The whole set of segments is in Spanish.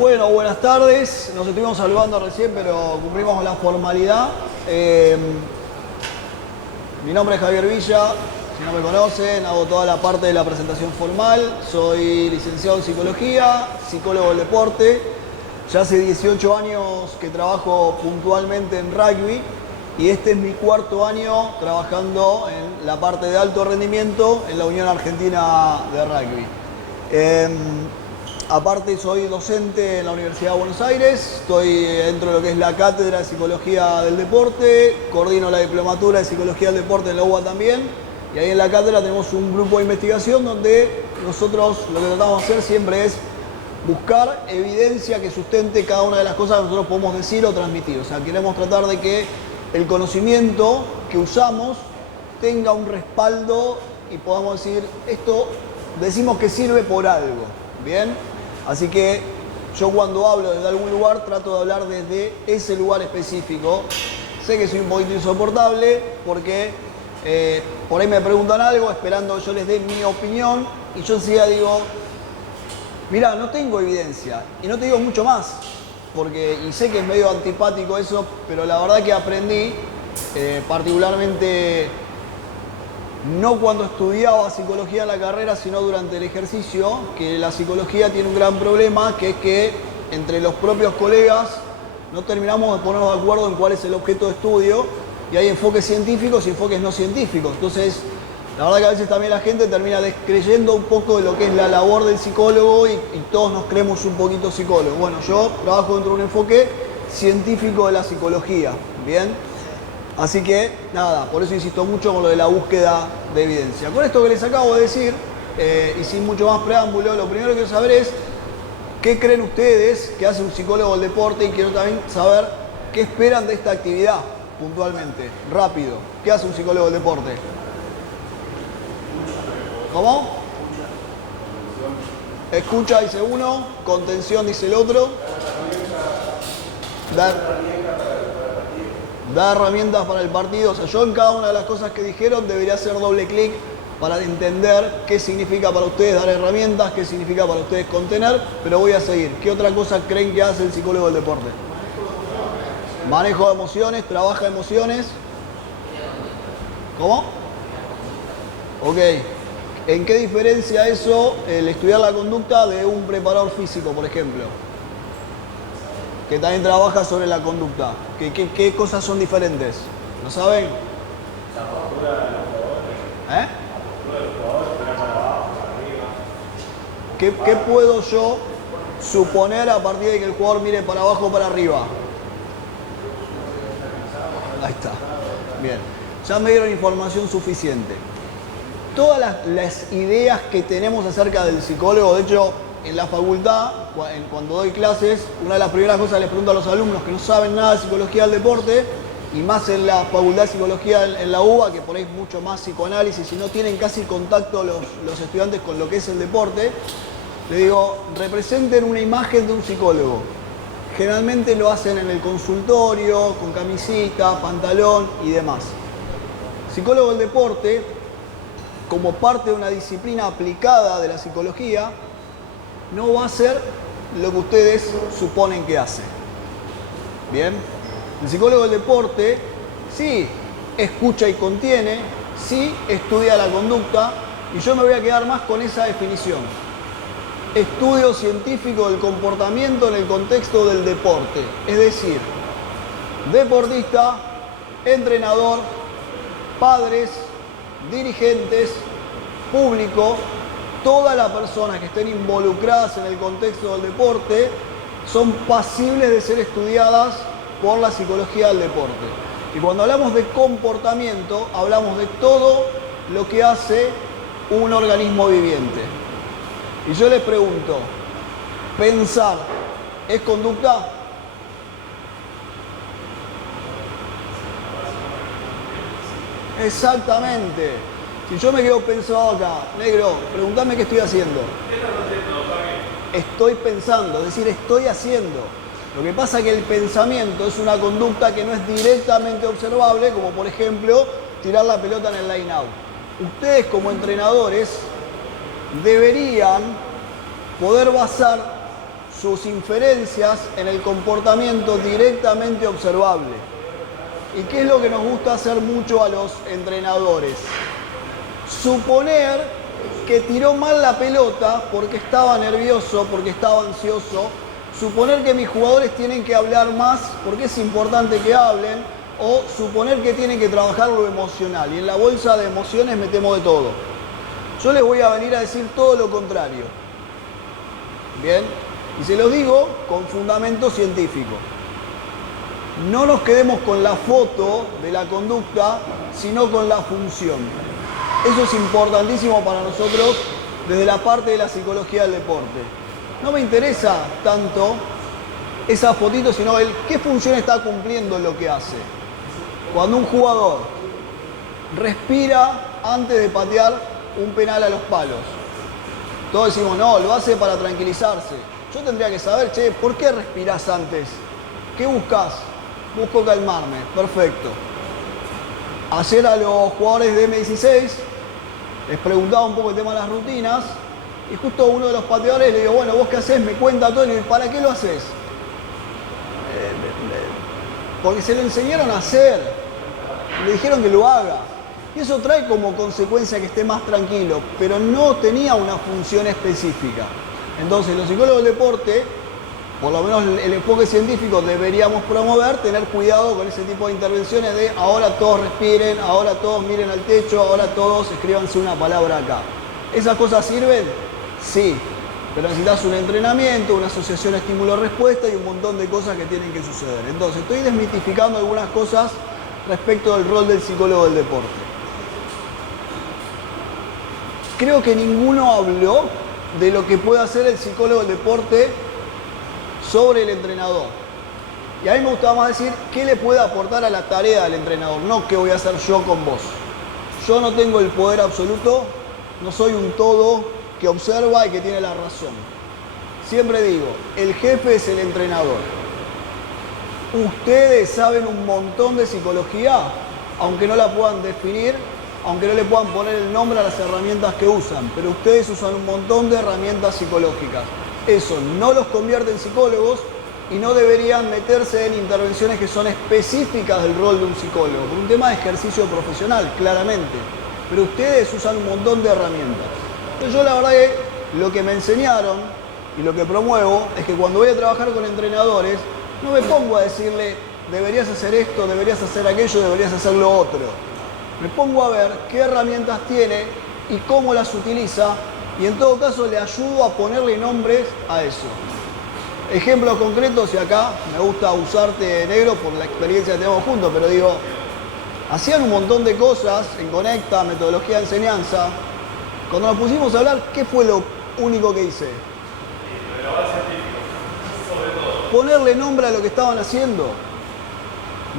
Bueno, buenas tardes. Nos estuvimos saludando recién, pero cumplimos la formalidad. Mi nombre es Javier Villa. Si no me conocen, hago toda la parte de la presentación formal. Soy licenciado en psicología, psicólogo del deporte. Ya hace 18 años que trabajo puntualmente en rugby y este es mi cuarto año trabajando en la parte de alto rendimiento en la Unión Argentina de Rugby. Aparte soy docente en la Universidad de Buenos Aires, estoy dentro de lo que es la cátedra de Psicología del Deporte, coordino la diplomatura de Psicología del Deporte en la UBA también, y ahí en la cátedra tenemos un grupo de investigación donde nosotros lo que tratamos de hacer siempre es buscar evidencia que sustente cada una de las cosas que nosotros podemos decir o transmitir. O sea, queremos tratar de que el conocimiento que usamos tenga un respaldo y podamos decir, esto decimos que sirve por algo, ¿bien? Así que yo cuando hablo desde algún lugar trato de hablar desde ese lugar específico. Sé que soy un poquito insoportable porque por ahí me preguntan algo esperando que yo les dé mi opinión y yo enseguida digo, mirá, no tengo evidencia y no te digo mucho más y sé que es medio antipático eso, pero la verdad que aprendí particularmente no cuando estudiaba psicología en la carrera, sino durante el ejercicio, que la psicología tiene un gran problema, que es que entre los propios colegas no terminamos de ponernos de acuerdo en cuál es el objeto de estudio y hay enfoques científicos y enfoques no científicos. Entonces, la verdad que a veces también la gente termina descreyendo un poco de lo que es la labor del psicólogo y todos nos creemos un poquito psicólogos. Bueno, yo trabajo dentro de un enfoque científico de la psicología, ¿bien? Así que, nada, por eso insisto mucho con lo de la búsqueda de evidencia. Con esto que les acabo de decir, y sin mucho más preámbulo, lo primero que quiero saber es qué creen ustedes que hace un psicólogo del deporte y quiero también saber qué esperan de esta actividad puntualmente, rápido. ¿Qué hace un psicólogo del deporte? ¿Cómo? Escucha, dice uno, contención, dice el otro. Da herramientas para el partido. O sea, yo en cada una de las cosas que dijeron debería hacer doble clic para entender qué significa para ustedes dar herramientas, qué significa para ustedes contener, pero voy a seguir. ¿Qué otra cosa creen que hace el psicólogo del deporte? Manejo de emociones, trabaja emociones. ¿Cómo? Ok. ¿En qué diferencia eso el estudiar la conducta de un preparador físico, por ejemplo? Que también trabaja sobre la conducta. ¿Qué cosas son diferentes? ¿Lo saben? ¿Eh? ¿Qué puedo yo suponer a partir de que el jugador mire para abajo o para arriba? Ahí está. Bien. Ya me dieron información suficiente. Todas las ideas que tenemos acerca del psicólogo, de hecho, en la facultad, cuando doy clases, una de las primeras cosas que les pregunto a los alumnos que no saben nada de psicología del deporte, y más en la facultad de psicología en la UBA, que por ahí es mucho más psicoanálisis y no tienen casi contacto los estudiantes con lo que es el deporte, les digo, representen una imagen de un psicólogo. Generalmente lo hacen en el consultorio, con camisita, pantalón y demás. Psicólogo del deporte, como parte de una disciplina aplicada de la psicología, no va a hacer lo que ustedes suponen que hace. ¿Bien? El psicólogo del deporte sí escucha y contiene, sí estudia la conducta, y yo me voy a quedar más con esa definición. Estudio científico del comportamiento en el contexto del deporte. Es decir, deportista, entrenador, padres, dirigentes, público, todas las personas que estén involucradas en el contexto del deporte son pasibles de ser estudiadas por la psicología del deporte. Y cuando hablamos de comportamiento, hablamos de todo lo que hace un organismo viviente. Y yo les pregunto, ¿pensar es conducta? Exactamente. Si yo me quedo pensado acá, negro, preguntame qué estoy haciendo. Estoy pensando, es decir, estoy haciendo. Lo que pasa es que el pensamiento es una conducta que no es directamente observable, como por ejemplo, tirar la pelota en el line out. Ustedes como entrenadores deberían poder basar sus inferencias en el comportamiento directamente observable. ¿Y qué es lo que nos gusta hacer mucho a los entrenadores? Suponer que tiró mal la pelota porque estaba nervioso, porque estaba ansioso. Suponer que mis jugadores tienen que hablar más porque es importante que hablen. O suponer que tienen que trabajar lo emocional. Y en la bolsa de emociones metemos de todo. Yo les voy a venir a decir todo lo contrario. Bien, y se lo digo con fundamento científico. No nos quedemos con la foto de la conducta, sino con la función. Eso es importantísimo para nosotros desde la parte de la psicología del deporte. No me interesa tanto esa fotito, sino el qué función está cumpliendo lo que hace. Cuando un jugador respira antes de patear un penal a los palos, todos decimos, no, lo hace para tranquilizarse. Yo tendría que saber, che, ¿por qué respirás antes? ¿Qué buscas? Busco calmarme. Perfecto. Ayer a los jugadores de M16 les preguntaba un poco el tema de las rutinas y justo uno de los pateadores le digo, bueno, ¿vos qué haces? Me cuenta todo y le digo, ¿para qué lo haces? Porque se lo enseñaron a hacer. Le dijeron que lo haga. Y eso trae como consecuencia que esté más tranquilo, pero no tenía una función específica. Entonces, los psicólogos del deporte, por lo menos el enfoque científico, deberíamos promover, tener cuidado con ese tipo de intervenciones de ahora todos respiren, ahora todos miren al techo, ahora todos escríbanse una palabra acá. ¿Esas cosas sirven? Sí, pero necesitas un entrenamiento, una asociación estímulo-respuesta y un montón de cosas que tienen que suceder. Entonces, estoy desmitificando algunas cosas respecto del rol del psicólogo del deporte. Creo que ninguno habló de lo que puede hacer el psicólogo del deporte sobre el entrenador. Y a mí me gustaba más decir qué le puede aportar a la tarea del entrenador, no qué voy a hacer yo con vos. Yo no tengo el poder absoluto, no soy un todo que observa y que tiene la razón. Siempre digo, el jefe es el entrenador. Ustedes saben un montón de psicología, aunque no la puedan definir, aunque no le puedan poner el nombre a las herramientas que usan, pero ustedes usan un montón de herramientas psicológicas. Eso no los convierte en psicólogos y no deberían meterse en intervenciones que son específicas del rol de un psicólogo, por un tema de ejercicio profesional, claramente. Pero ustedes usan un montón de herramientas. Entonces yo la verdad que lo que me enseñaron y lo que promuevo es que cuando voy a trabajar con entrenadores, no me pongo a decirle, deberías hacer esto, deberías hacer aquello, deberías hacer lo otro. Me pongo a ver qué herramientas tiene y cómo las utiliza y en todo caso le ayudo a ponerle nombres a eso. Ejemplos concretos, y acá me gusta usarte negro por la experiencia que tenemos juntos, pero digo, hacían un montón de cosas en Conecta, metodología de enseñanza. Cuando nos pusimos a hablar, ¿qué fue lo único que hice? Ponerle nombre a lo que estaban haciendo.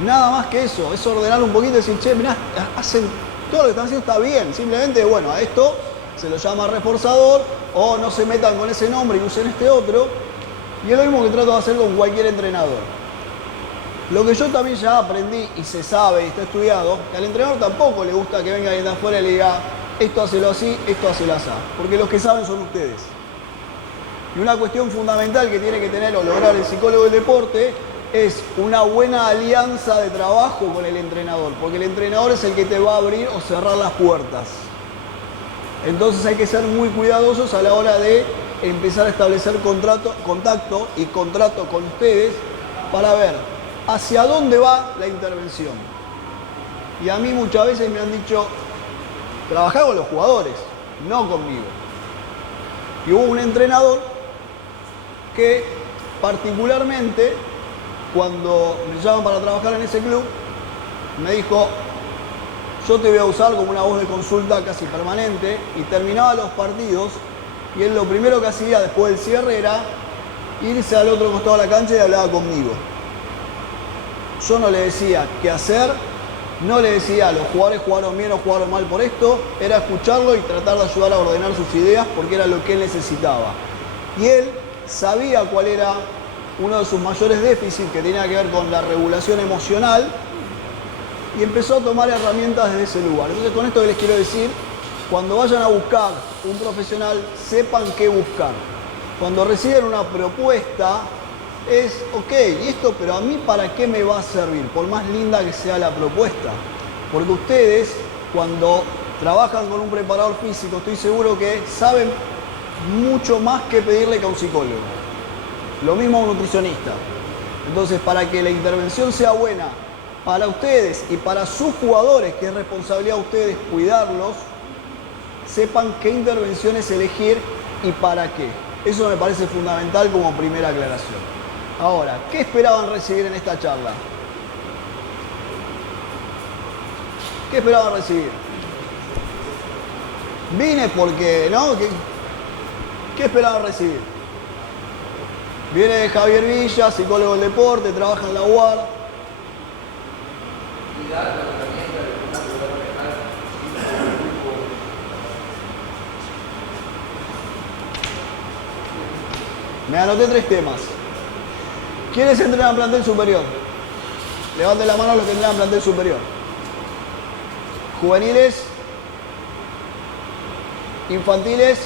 Nada más que eso, es ordenar un poquito y decir, che, mirá, hacen todo lo que están haciendo está bien. Simplemente, bueno, a esto se lo llama reforzador o no se metan con ese nombre y usen este otro. Y es lo mismo que trato de hacer con cualquier entrenador. Lo que yo también ya aprendí y se sabe y está estudiado, que al entrenador tampoco le gusta que venga alguien de afuera y le diga, esto hacelo así, esto hacelo así. Porque los que saben son ustedes. Y una cuestión fundamental que tiene que tener o lograr el psicólogo del deporte es una buena alianza de trabajo con el entrenador, porque el entrenador es el que te va a abrir o cerrar las puertas. Entonces hay que ser muy cuidadosos a la hora de empezar a establecer contacto y contrato con ustedes para ver hacia dónde va la intervención. Y a mí muchas veces me han dicho, trabajá con los jugadores, no conmigo. Y hubo un entrenador que particularmente, cuando me llaman para trabajar en ese club, me dijo, yo te voy a usar como una voz de consulta casi permanente, y terminaba los partidos y él lo primero que hacía después del cierre era irse al otro costado de la cancha y hablaba conmigo. Yo no le decía qué hacer, no le decía los jugadores jugaron bien o jugaron mal por esto, era escucharlo y tratar de ayudar a ordenar sus ideas porque era lo que él necesitaba. Y él sabía cuál era uno de sus mayores déficits, que tenía que ver con la regulación emocional, y empezó a tomar herramientas desde ese lugar. Entonces, con esto que les quiero decir, cuando vayan a buscar un profesional, sepan qué buscar. Cuando reciben una propuesta es, ok, ¿y esto pero a mí para qué me va a servir? Por más linda que sea la propuesta. Porque ustedes, cuando trabajan con un preparador físico, estoy seguro que saben mucho más que pedirle que a un psicólogo. Lo mismo a un nutricionista. Entonces, para que la intervención sea buena para ustedes y para sus jugadores, que es responsabilidad de ustedes cuidarlos, sepan qué intervenciones elegir y para qué. Eso me parece fundamental como primera aclaración. Ahora, ¿qué esperaban recibir en esta charla? ¿Qué esperaban recibir? Vine porque, ¿no? ¿Qué esperaban recibir? Viene Javier Villa, psicólogo del deporte, trabaja en la UAR. Me anoté 3 temas. ¿Quiénes entrenan plantel superior? Levanten la mano los que entrenan plantel superior. Juveniles, infantiles,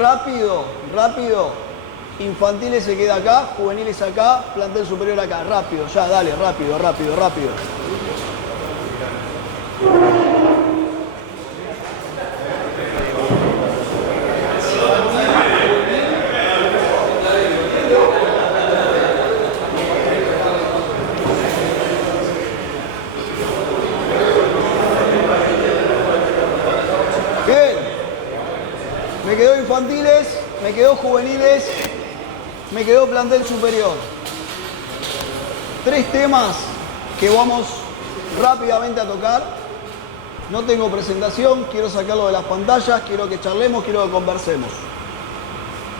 rápido, rápido. Infantiles se queda acá, juveniles acá, plantel superior acá. Rápido, ya, dale, rápido, rápido, rápido. Me quedó infantiles, me quedó juveniles, me quedó plantel superior. 3 temas que vamos rápidamente a tocar. No tengo presentación, quiero sacarlo de las pantallas, quiero que charlemos, quiero que conversemos.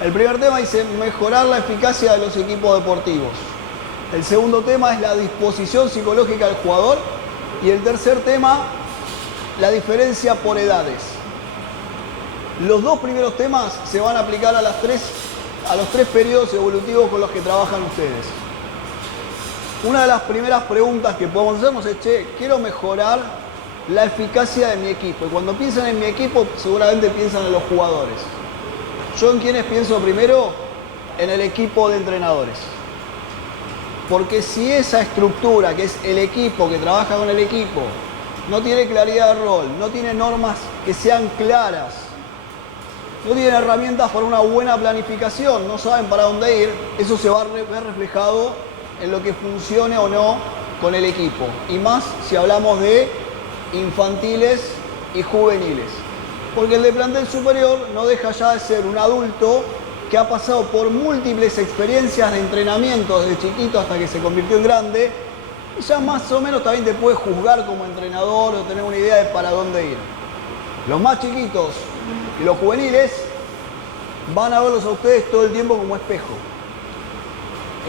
El primer tema dice mejorar la eficacia de los equipos deportivos. El segundo tema es la disposición psicológica del jugador. Y el tercer tema, la diferencia por edades. Los 2 primeros temas se van a aplicar a los 3 periodos evolutivos con los que trabajan ustedes. Una de las primeras preguntas que podemos hacernos es, che, quiero mejorar la eficacia de mi equipo. Y cuando piensan en mi equipo, seguramente piensan en los jugadores. ¿Yo en quiénes pienso primero? En el equipo de entrenadores. Porque si esa estructura, que es el equipo, que trabaja con el equipo, no tiene claridad de rol, no tiene normas que sean claras, no tienen herramientas para una buena planificación, no saben para dónde ir, eso se va a ver reflejado en lo que funcione o no con el equipo. Y más si hablamos de infantiles y juveniles. Porque el de plantel superior no deja ya de ser un adulto que ha pasado por múltiples experiencias de entrenamiento desde chiquito hasta que se convirtió en grande. Y ya más o menos también te puede juzgar como entrenador o tener una idea de para dónde ir. Los más chiquitos y los juveniles van a verlos a ustedes todo el tiempo como espejo.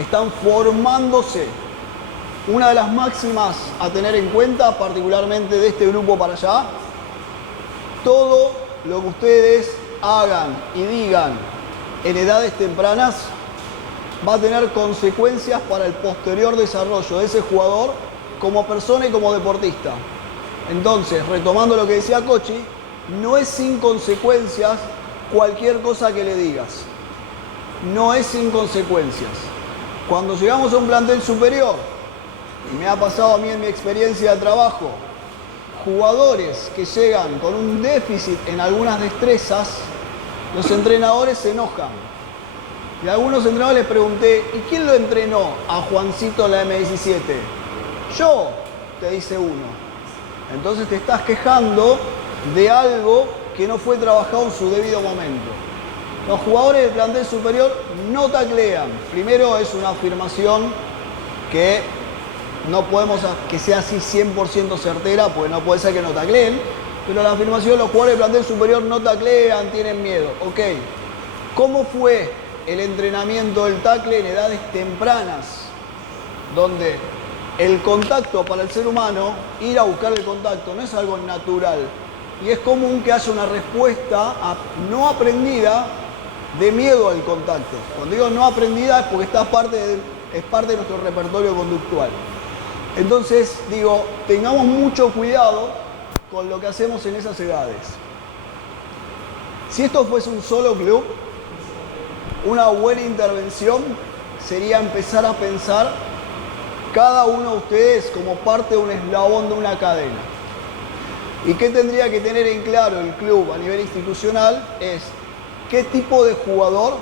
Están formándose. Una de las máximas a tener en cuenta, particularmente de este grupo para allá, todo lo que ustedes hagan y digan en edades tempranas va a tener consecuencias para el posterior desarrollo de ese jugador como persona y como deportista. Entonces, retomando lo que decía Cochi, no es sin consecuencias cualquier cosa que le digas. No es sin consecuencias. Cuando llegamos a un plantel superior, y me ha pasado a mí en mi experiencia de trabajo, jugadores que llegan con un déficit en algunas destrezas, los entrenadores se enojan. Y a algunos entrenadores les pregunté, ¿y quién lo entrenó a Juancito en la M17? Yo, te dice uno. Entonces te estás quejando de algo que no fue trabajado en su debido momento. Los jugadores del plantel superior no taclean. Primero, es una afirmación que no podemos que sea así 100% certera, porque no puede ser que no tacleen, pero la afirmación, los jugadores del plantel superior no taclean, tienen miedo. Ok, ¿cómo fue el entrenamiento del tackle en edades tempranas? Donde el contacto para el ser humano, ir a buscar el contacto, no es algo natural. Y es común que haya una respuesta no aprendida de miedo al contacto. Cuando digo no aprendida es porque es parte de nuestro repertorio conductual. Entonces, digo, tengamos mucho cuidado con lo que hacemos en esas edades. Si esto fuese un solo club, una buena intervención sería empezar a pensar cada uno de ustedes como parte de un eslabón de una cadena. ¿Y qué tendría que tener en claro el club a nivel institucional? Es qué tipo de jugador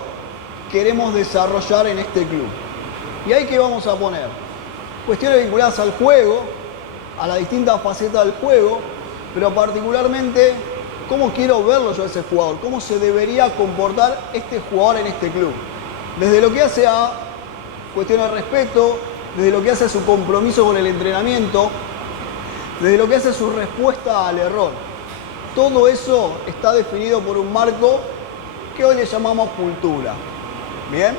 queremos desarrollar en este club. ¿Y ahí qué vamos a poner? Cuestiones vinculadas al juego, a las distintas facetas del juego, pero particularmente cómo quiero verlo yo a ese jugador, cómo se debería comportar este jugador en este club. Desde lo que hace a cuestiones de respeto, desde lo que hace a su compromiso con el entrenamiento, desde lo que hace a su respuesta al error. Todo eso está definido por un marco que hoy le llamamos cultura. ¿Bien?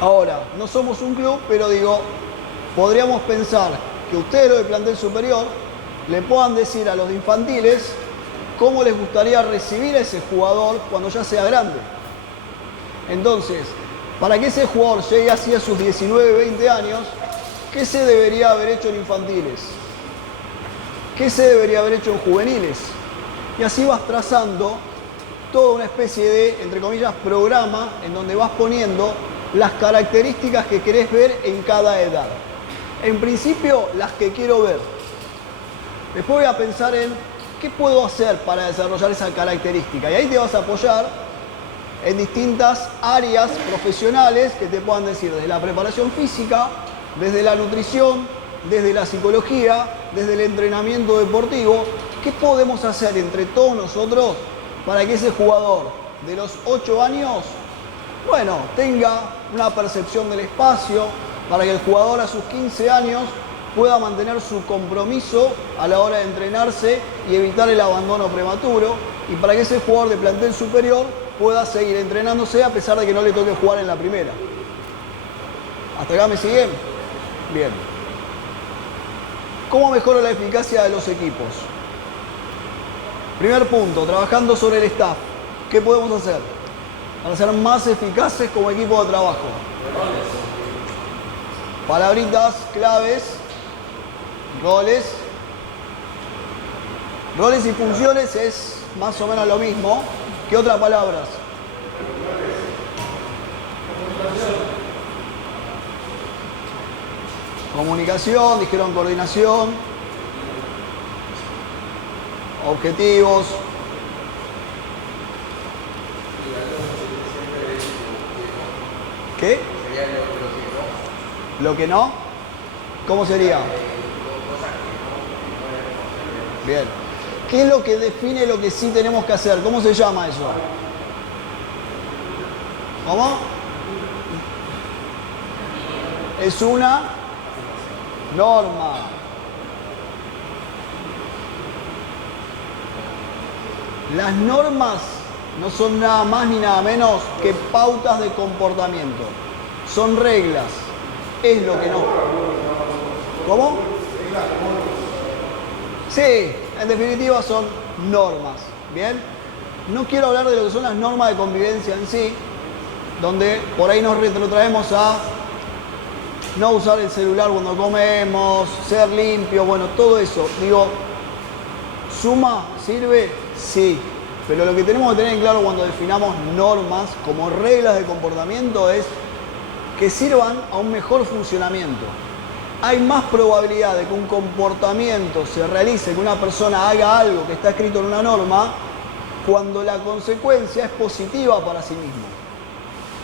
Ahora, no somos un club, pero digo, podríamos pensar que ustedes, los de plantel superior, le puedan decir a los de infantiles cómo les gustaría recibir a ese jugador cuando ya sea grande. Entonces, para que ese jugador llegue así a sus 19, 20 años, ¿qué se debería haber hecho en infantiles? ¿Qué se debería haber hecho en juveniles? Y así vas trazando toda una especie de, entre comillas, programa en donde vas poniendo las características que querés ver en cada edad. En principio, las que quiero ver. Después voy a pensar en qué puedo hacer para desarrollar esa característica. Y ahí te vas a apoyar en distintas áreas profesionales que te puedan decir desde la preparación física, desde la nutrición, desde la psicología, desde el entrenamiento deportivo. ¿Qué podemos hacer entre todos nosotros para que ese jugador de los 8 años, bueno, tenga una percepción del espacio, para que el jugador a sus 15 años pueda mantener su compromiso a la hora de entrenarse y evitar el abandono prematuro, y para que ese jugador de plantel superior pueda seguir entrenándose a pesar de que no le toque jugar en la primera? ¿Hasta acá me siguen? Bien. ¿Cómo mejoro la eficacia de los equipos? Primer punto, trabajando sobre el staff. ¿Qué podemos hacer para ser más eficaces como equipo de trabajo? Palabritas claves, roles. Roles y funciones es más o menos lo mismo. ¿Qué otras palabras? Comunicación, dijeron coordinación. Objetivos. ¿Qué? ¿Lo que no? ¿Cómo sería? Bien. ¿Qué es lo que define lo que sí tenemos que hacer? ¿Cómo se llama eso? ¿Cómo? Es una norma. Las normas no son nada más ni nada menos que pautas de comportamiento. Son reglas. Es lo que no. ¿Cómo? Sí, en definitiva son normas. ¿Bien? No quiero hablar de lo que son las normas de convivencia en sí, donde por ahí nos retrotraemos a no usar el celular cuando comemos, ser limpio, bueno, todo eso. Digo, ¿suma? ¿Sirve? Sí. Pero lo que tenemos que tener en claro cuando definamos normas como reglas de comportamiento es que sirvan a un mejor funcionamiento. Hay más probabilidad de que un comportamiento se realice, que una persona haga algo que está escrito en una norma, cuando la consecuencia es positiva para sí mismo.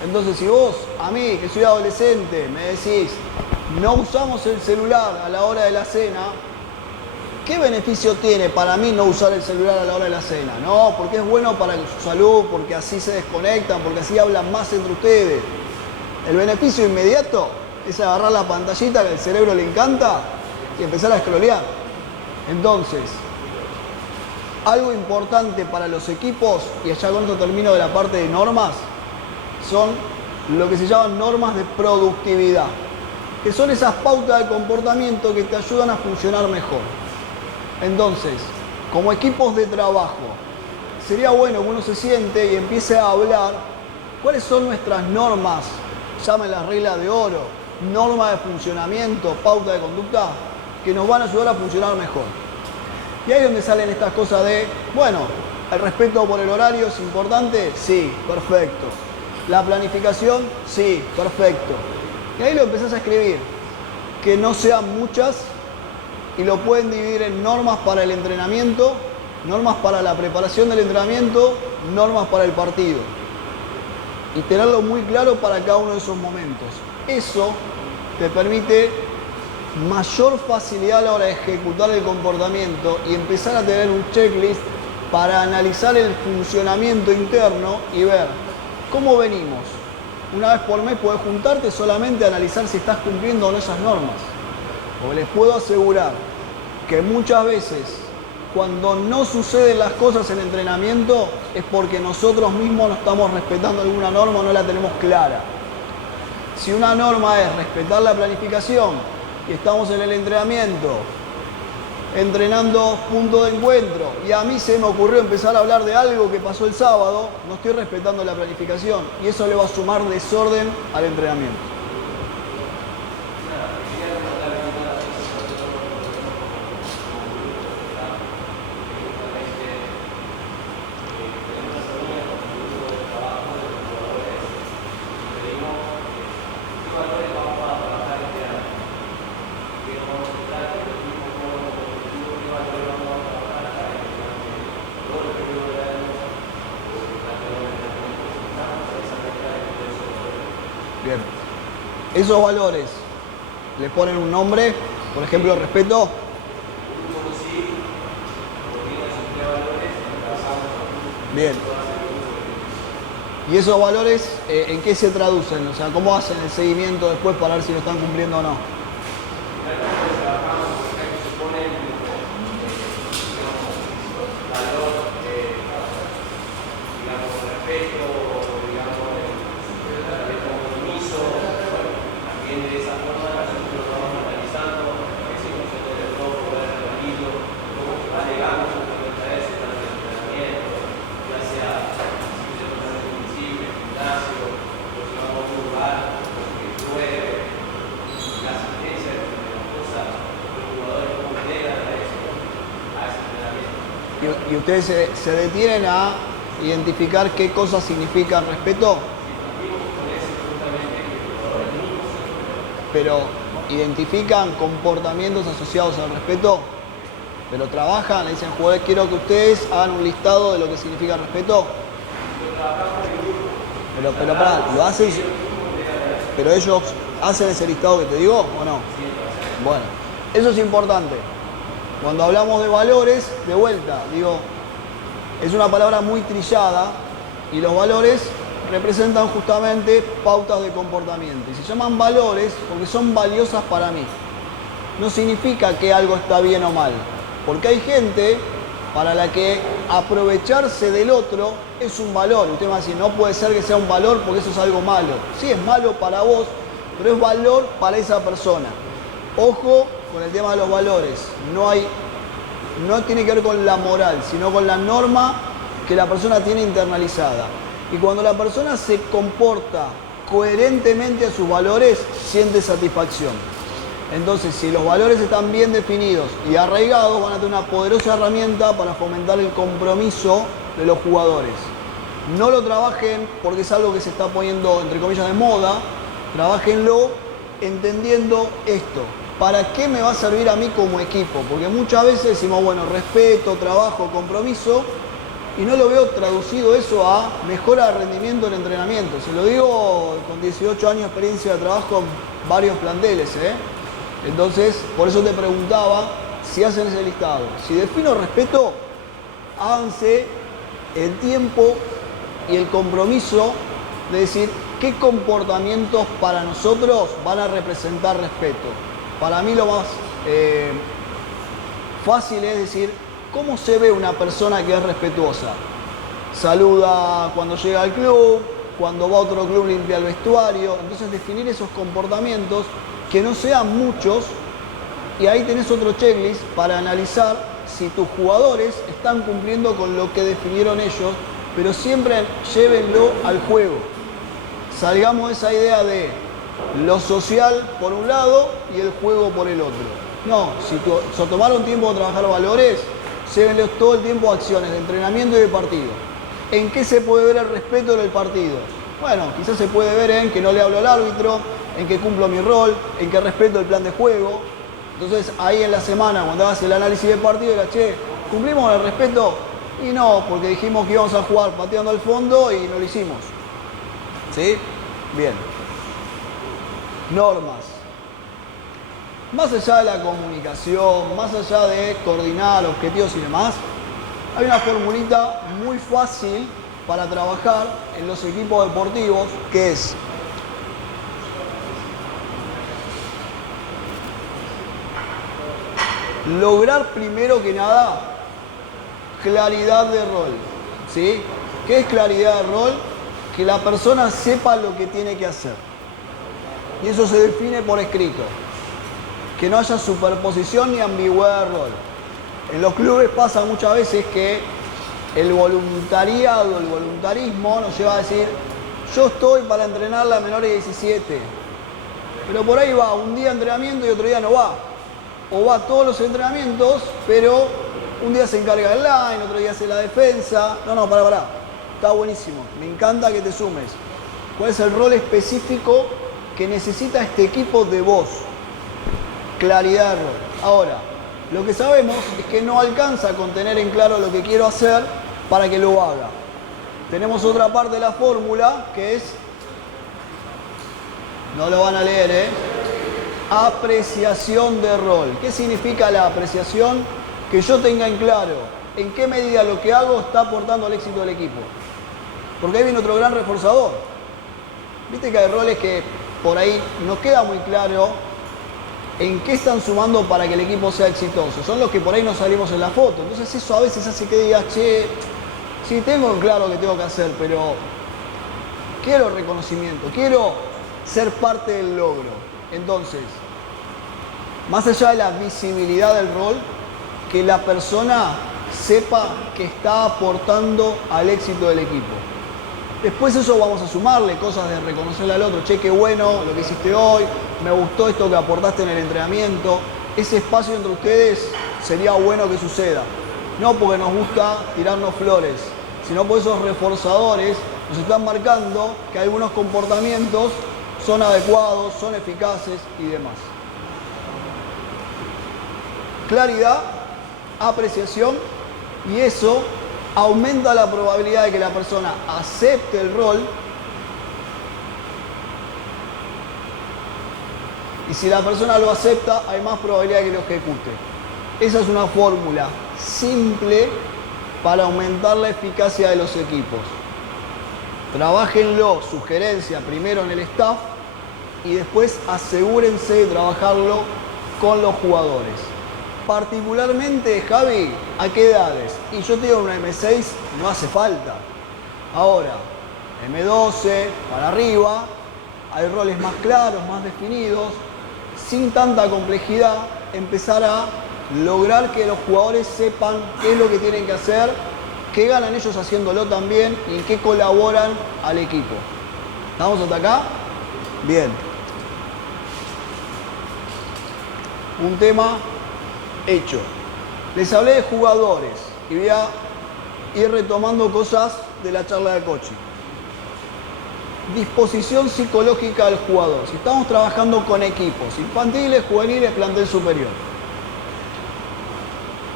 Entonces, si vos, a mí, que soy adolescente, me decís, no usamos el celular a la hora de la cena, ¿qué beneficio tiene para mí no usar el celular a la hora de la cena? No, porque es bueno para su salud, porque así se desconectan, porque así hablan más entre ustedes. El beneficio inmediato es agarrar la pantallita que al cerebro le encanta y empezar a scrollear. Entonces, algo importante para los equipos, y allá con esto termino de la parte de normas, son lo que se llaman normas de productividad, que son esas pautas de comportamiento que te ayudan a funcionar mejor. Entonces, como equipos de trabajo, sería bueno que uno se siente y empiece a hablar cuáles son nuestras normas, llámenlas reglas de oro, normas de funcionamiento, pauta de conducta, que nos van a ayudar a funcionar mejor. Y ahí es donde salen estas cosas de, bueno, el respeto por el horario es importante, sí, perfecto. La planificación, sí, perfecto. Y ahí lo empezás a escribir, que no sean muchas y lo pueden dividir en normas para el entrenamiento, normas para la preparación del entrenamiento, normas para el partido. Y tenerlo muy claro para cada uno de esos momentos. Eso te permite mayor facilidad a la hora de ejecutar el comportamiento y empezar a tener un checklist para analizar el funcionamiento interno y ver cómo venimos. Una vez por mes podés juntarte solamente a analizar si estás cumpliendo o no esas normas. Porque les puedo asegurar que muchas veces cuando no suceden las cosas en entrenamiento es porque nosotros mismos no estamos respetando alguna norma o no la tenemos clara. Si una norma es respetar la planificación y estamos en el entrenamiento entrenando punto de encuentro y a mí se me ocurrió empezar a hablar de algo que pasó el sábado, no estoy respetando la planificación y eso le va a sumar desorden al entrenamiento. Bien. Esos valores le ponen un nombre, por ejemplo, respeto. Bien. ¿Y esos valores en qué se traducen? O sea, ¿cómo hacen el seguimiento después para ver si lo están cumpliendo o no? ¿Y ustedes se detienen a identificar qué cosas significan respeto? Pero identifican comportamientos asociados al respeto, pero trabajan, le dicen, jugadores, quiero que ustedes hagan un listado de lo que significa respeto. Pero pará, lo hacen, pero ellos hacen ese listado que te digo o no. Bueno, eso es importante. Cuando hablamos de valores, de vuelta, digo, es una palabra muy trillada y los valores representan justamente pautas de comportamiento. Y se llaman valores porque son valiosas para mí. No significa que algo está bien o mal, porque hay gente para la que aprovecharse del otro es un valor. Usted me va a decir, no puede ser que sea un valor porque eso es algo malo. Sí, es malo para vos, pero es valor para esa persona. Ojo con el tema de los valores. No tiene que ver con la moral, sino con la norma que la persona tiene internalizada. Y cuando la persona se comporta coherentemente a sus valores, siente satisfacción. Entonces, si los valores están bien definidos y arraigados, van a tener una poderosa herramienta para fomentar el compromiso de los jugadores. No lo trabajen porque es algo que se está poniendo, entre comillas, de moda. Trabájenlo entendiendo esto. ¿Para qué me va a servir a mí como equipo? Porque muchas veces decimos, bueno, respeto, trabajo, compromiso, y no lo veo traducido eso a mejora de rendimiento en entrenamiento. Se lo digo con 18 años de experiencia de trabajo en varios planteles, Entonces, por eso te preguntaba si hacen ese listado. Si defino respeto, háganse el tiempo y el compromiso de decir qué comportamientos para nosotros van a representar respeto. Para mí lo más fácil es decir, ¿cómo se ve una persona que es respetuosa? Saluda cuando llega al club, cuando va a otro club limpia el vestuario. Entonces definir esos comportamientos que no sean muchos y ahí tenés otro checklist para analizar si tus jugadores están cumpliendo con lo que definieron ellos, pero siempre llévenlo al juego. Salgamos de esa idea de lo social por un lado y el juego por el otro. No, si tomaron tiempo de trabajar valores, llévenlos todo el tiempo a acciones de entrenamiento y de partido. ¿En qué se puede ver el respeto en el partido? Bueno, quizás se puede ver en que no le hablo al árbitro, en que cumplo mi rol, en que respeto el plan de juego. Entonces ahí en la semana, cuando hagas el análisis del partido, dirás, che, ¿cumplimos con el respeto? Y no, porque dijimos que íbamos a jugar pateando al fondo y no lo hicimos. ¿Sí? Bien. Normas. Más allá de la comunicación, más allá de coordinar objetivos y demás, hay una formulita muy fácil para trabajar en los equipos deportivos, que es lograr primero que nada claridad de rol. ¿Sí? ¿Qué es claridad de rol? Que la persona sepa lo que tiene que hacer. Y eso se define por escrito. Que no haya superposición ni ambigüedad de rol. En los clubes pasa muchas veces que el voluntariado, el voluntarismo nos lleva a decir, yo estoy para entrenar a menores de 17. Pero por ahí va un día entrenamiento y otro día no va. O va a todos los entrenamientos, pero un día se encarga del line, otro día hace la defensa. No, pará. Está buenísimo. Me encanta que te sumes. ¿Cuál es el rol específico que necesita este equipo de vos? Claridad de rol. Ahora, lo que sabemos es que no alcanza con tener en claro lo que quiero hacer para que lo haga. Tenemos otra parte de la fórmula que es, no lo van a leer, apreciación de rol. ¿Qué significa la apreciación? Que yo tenga en claro en qué medida lo que hago está aportando al éxito del equipo. Porque ahí viene otro gran reforzador. Viste que hay roles que por ahí no queda muy claro en qué están sumando para que el equipo sea exitoso. Son los que por ahí no salimos en la foto. Entonces eso a veces hace que digas, che, sí tengo claro que tengo que hacer, pero quiero reconocimiento, quiero ser parte del logro. Entonces, más allá de la visibilidad del rol, que la persona sepa que está aportando al éxito del equipo. Después eso vamos a sumarle cosas de reconocerle al otro. Che, qué bueno lo que hiciste hoy, me gustó esto que aportaste en el entrenamiento. Ese espacio entre ustedes sería bueno que suceda. No porque nos gusta tirarnos flores, sino porque esos reforzadores nos están marcando que algunos comportamientos son adecuados, son eficaces y demás. Claridad, apreciación, y eso aumenta la probabilidad de que la persona acepte el rol. Y si la persona lo acepta, hay más probabilidad de que lo ejecute. Esa es una fórmula simple para aumentar la eficacia de los equipos. Trabájenlo, sugerencia, primero en el staff y después asegúrense de trabajarlo con los jugadores. Particularmente, Javi, ¿a qué edades? Y yo te digo, una M6 no hace falta. Ahora, M12 para arriba, hay roles más claros, más definidos, sin tanta complejidad, empezar a lograr que los jugadores sepan qué es lo que tienen que hacer, qué ganan ellos haciéndolo también y en qué colaboran al equipo. ¿Estamos hasta acá? Bien. Un tema hecho. Les hablé de jugadores y voy a ir retomando cosas de la charla de coaching. Disposición psicológica del jugador. Si estamos trabajando con equipos infantiles, juveniles, plantel superior.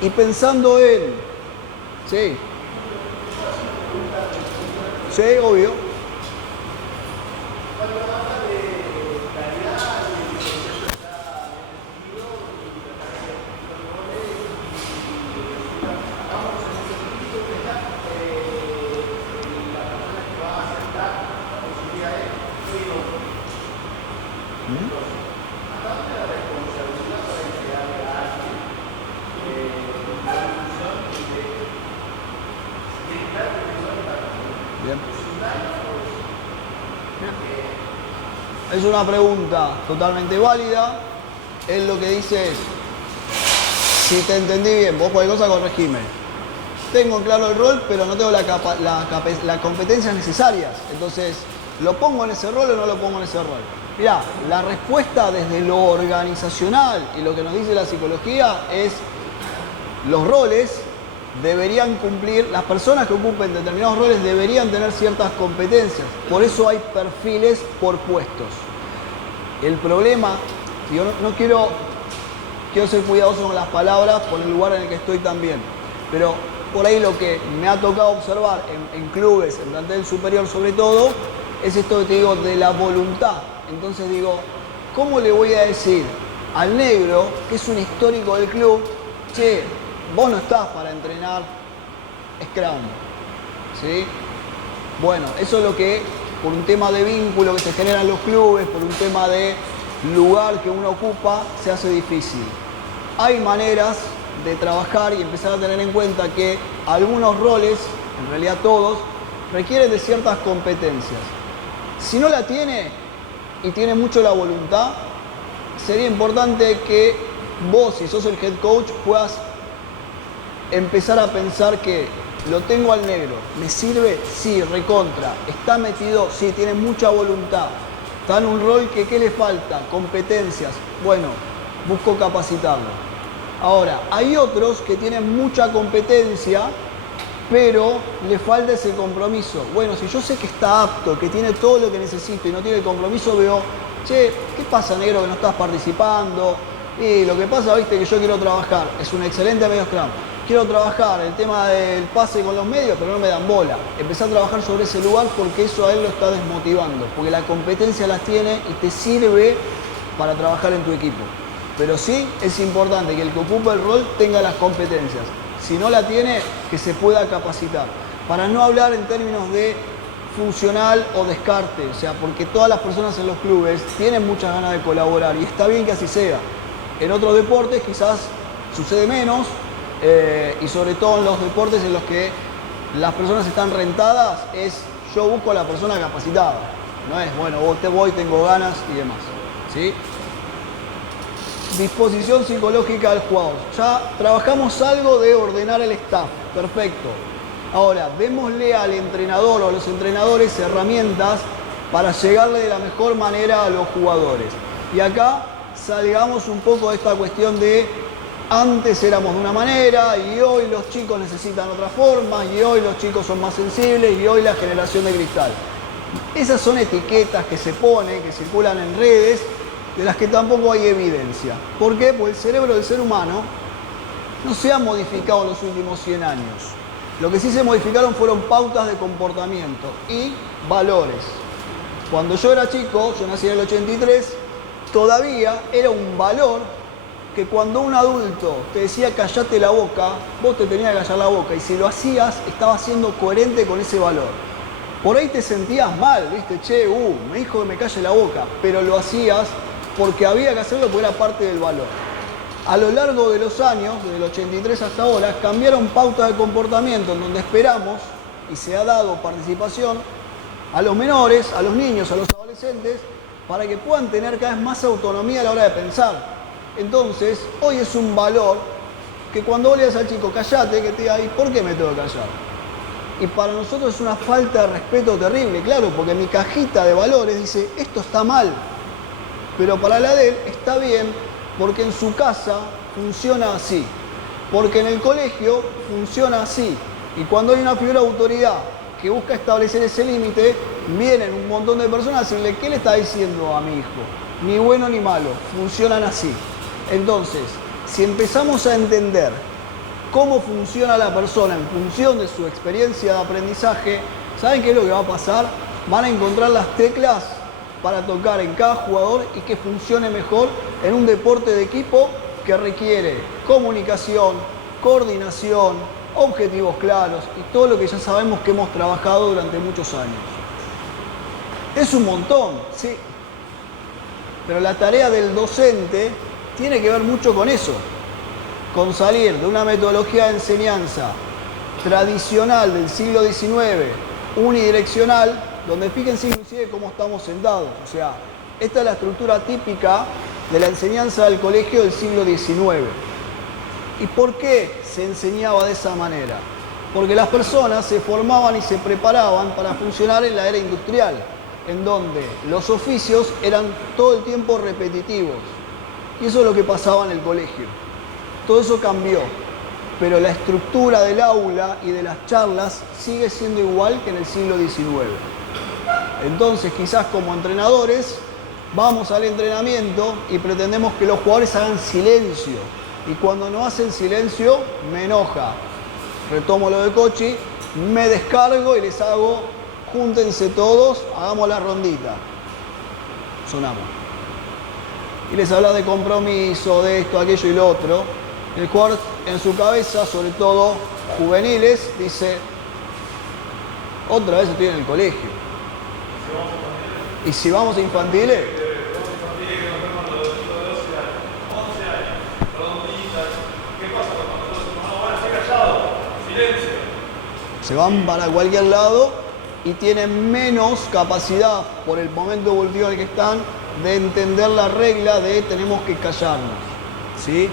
Y pensando en... Sí. Sí, obvio. Es una pregunta totalmente válida. Él lo que dice es, si te entendí bien, vos cualquier cosa corregime. Tengo claro el rol, pero no tengo las competencias necesarias. Entonces, ¿lo pongo en ese rol o no lo pongo en ese rol? Mirá, la respuesta desde lo organizacional y lo que nos dice la psicología es los roles deberían cumplir, las personas que ocupen determinados roles deberían tener ciertas competencias. Por eso hay perfiles por puestos. El problema, yo no quiero ser cuidadoso con las palabras por el lugar en el que estoy también, pero por ahí lo que me ha tocado observar en clubes, en plantel superior sobre todo, es esto que te digo de la voluntad. Entonces digo, ¿cómo le voy a decir al negro, que es un histórico del club, che, vos no estás para entrenar Scrum? ¿Sí? Bueno, eso es lo que, por un tema de vínculo que se genera en los clubes, por un tema de lugar que uno ocupa, se hace difícil. Hay maneras de trabajar y empezar a tener en cuenta que algunos roles, en realidad todos, requieren de ciertas competencias. Si no la tiene y tiene mucho la voluntad, sería importante que vos, si sos el head coach, puedas empezar a pensar que lo tengo al negro, ¿me sirve? Sí, recontra. ¿Está metido? Sí, tiene mucha voluntad. Está en un rol que ¿qué le falta? Competencias. Bueno, busco capacitarlo. Ahora, hay otros que tienen mucha competencia, pero le falta ese compromiso. Bueno, si yo sé que está apto, que tiene todo lo que necesito y no tiene el compromiso, veo, che, ¿qué pasa, negro, que no estás participando? Y lo que pasa, viste, que yo quiero trabajar. Es un excelente medio Scrum. Quiero trabajar el tema del pase con los medios, pero no me dan bola. Empezar a trabajar sobre ese lugar porque eso a él lo está desmotivando. Porque la competencia las tiene y te sirve para trabajar en tu equipo. Pero sí es importante que el que ocupe el rol tenga las competencias. Si no la tiene, que se pueda capacitar. Para no hablar en términos de funcional o descarte. O sea, porque todas las personas en los clubes tienen muchas ganas de colaborar y está bien que así sea. En otros deportes quizás sucede menos. Y sobre todo en los deportes en los que las personas están rentadas, es yo busco a la persona capacitada. No es, bueno, voy, tengo ganas y demás. ¿Sí? Disposición psicológica del jugador. Ya trabajamos algo de ordenar el staff. Perfecto. Ahora, démosle al entrenador o a los entrenadores herramientas para llegarle de la mejor manera a los jugadores. Y acá salgamos un poco de esta cuestión de antes éramos de una manera y hoy los chicos necesitan otra forma y hoy los chicos son más sensibles y hoy la generación de cristal. Esas son etiquetas que se ponen, que circulan en redes, de las que tampoco hay evidencia. ¿Por qué? Porque el cerebro del ser humano no se ha modificado en los últimos 100 años. Lo que sí se modificaron fueron pautas de comportamiento y valores. Cuando yo era chico, yo nací en el 83, todavía era un valor que cuando un adulto te decía callate la boca, vos te tenías que callar la boca y si lo hacías, estabas siendo coherente con ese valor. Por ahí te sentías mal, viste, che, me dijo que me calle la boca, pero lo hacías porque había que hacerlo porque era parte del valor. A lo largo de los años, desde el 83 hasta ahora, cambiaron pautas de comportamiento en donde esperamos, y se ha dado participación, a los menores, a los niños, a los adolescentes, para que puedan tener cada vez más autonomía a la hora de pensar. Entonces, hoy es un valor que cuando vos le das al chico, callate, que te diga, ¿y por qué me tengo que callar? Y para nosotros es una falta de respeto terrible, claro, porque mi cajita de valores dice, esto está mal, pero para la de él está bien, porque en su casa funciona así, porque en el colegio funciona así, y cuando hay una figura de autoridad que busca establecer ese límite, vienen un montón de personas a decirle, ¿qué le está diciendo a mi hijo? Ni bueno ni malo, funcionan así. Entonces, si empezamos a entender cómo funciona la persona en función de su experiencia de aprendizaje, ¿saben qué es lo que va a pasar? Van a encontrar las teclas para tocar en cada jugador y que funcione mejor en un deporte de equipo que requiere comunicación, coordinación, objetivos claros y todo lo que ya sabemos que hemos trabajado durante muchos años. Es un montón, sí, pero la tarea del docente tiene que ver mucho con eso, con salir de una metodología de enseñanza tradicional del siglo XIX, unidireccional, donde fíjense inclusive cómo estamos sentados. O sea, esta es la estructura típica de la enseñanza del colegio del siglo XIX. ¿Y por qué se enseñaba de esa manera? Porque las personas se formaban y se preparaban para funcionar en la era industrial, en donde los oficios eran todo el tiempo repetitivos. Y eso es lo que pasaba en el colegio. Todo eso cambió. pero la estructura del aula y de las charlas sigue siendo igual que en el siglo XIX. Entonces, quizás como entrenadores, vamos al entrenamiento y pretendemos que los jugadores hagan silencio. Y cuando no hacen silencio, me enoja. Retomo lo de Cochi, me descargo y les hago, júntense todos, hagamos la rondita. Sonamos. Y les habla de compromiso, de esto, aquello y lo otro. El jugador en su cabeza, sobre todo juveniles, dice, otra vez estoy en el colegio. Y si vamos a infantiles, se van para cualquier lado y tienen menos capacidad, por el momento evolutivo en el que están, de entender la regla de tenemos que callarnos. ¿Sí?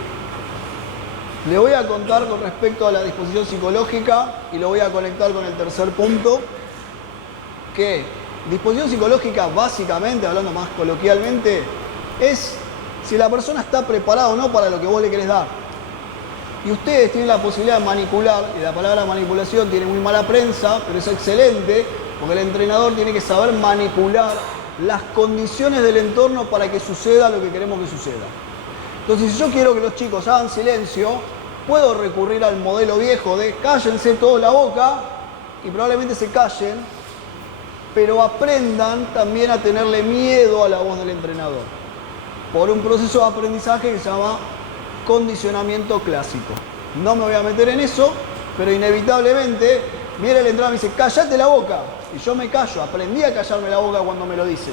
Le voy a contar con respecto a la disposición psicológica y lo voy a conectar con el tercer punto, que disposición psicológica, básicamente, hablando más coloquialmente, es si la persona está preparada o no para lo que vos le querés dar. Y ustedes tienen la posibilidad de manipular, y la palabra manipulación tiene muy mala prensa, pero es excelente, porque el entrenador tiene que saber manipular las condiciones del entorno para que suceda lo que queremos que suceda. Entonces, si yo quiero que los chicos hagan silencio, puedo recurrir al modelo viejo de cállense toda la boca, y probablemente se callen, pero aprendan también a tenerle miedo a la voz del entrenador, por un proceso de aprendizaje que se llama condicionamiento clásico. No me voy a meter en eso, pero inevitablemente viene el entrenador y me dice, cállate la boca, y yo me callo, aprendí a callarme la boca cuando me lo dice,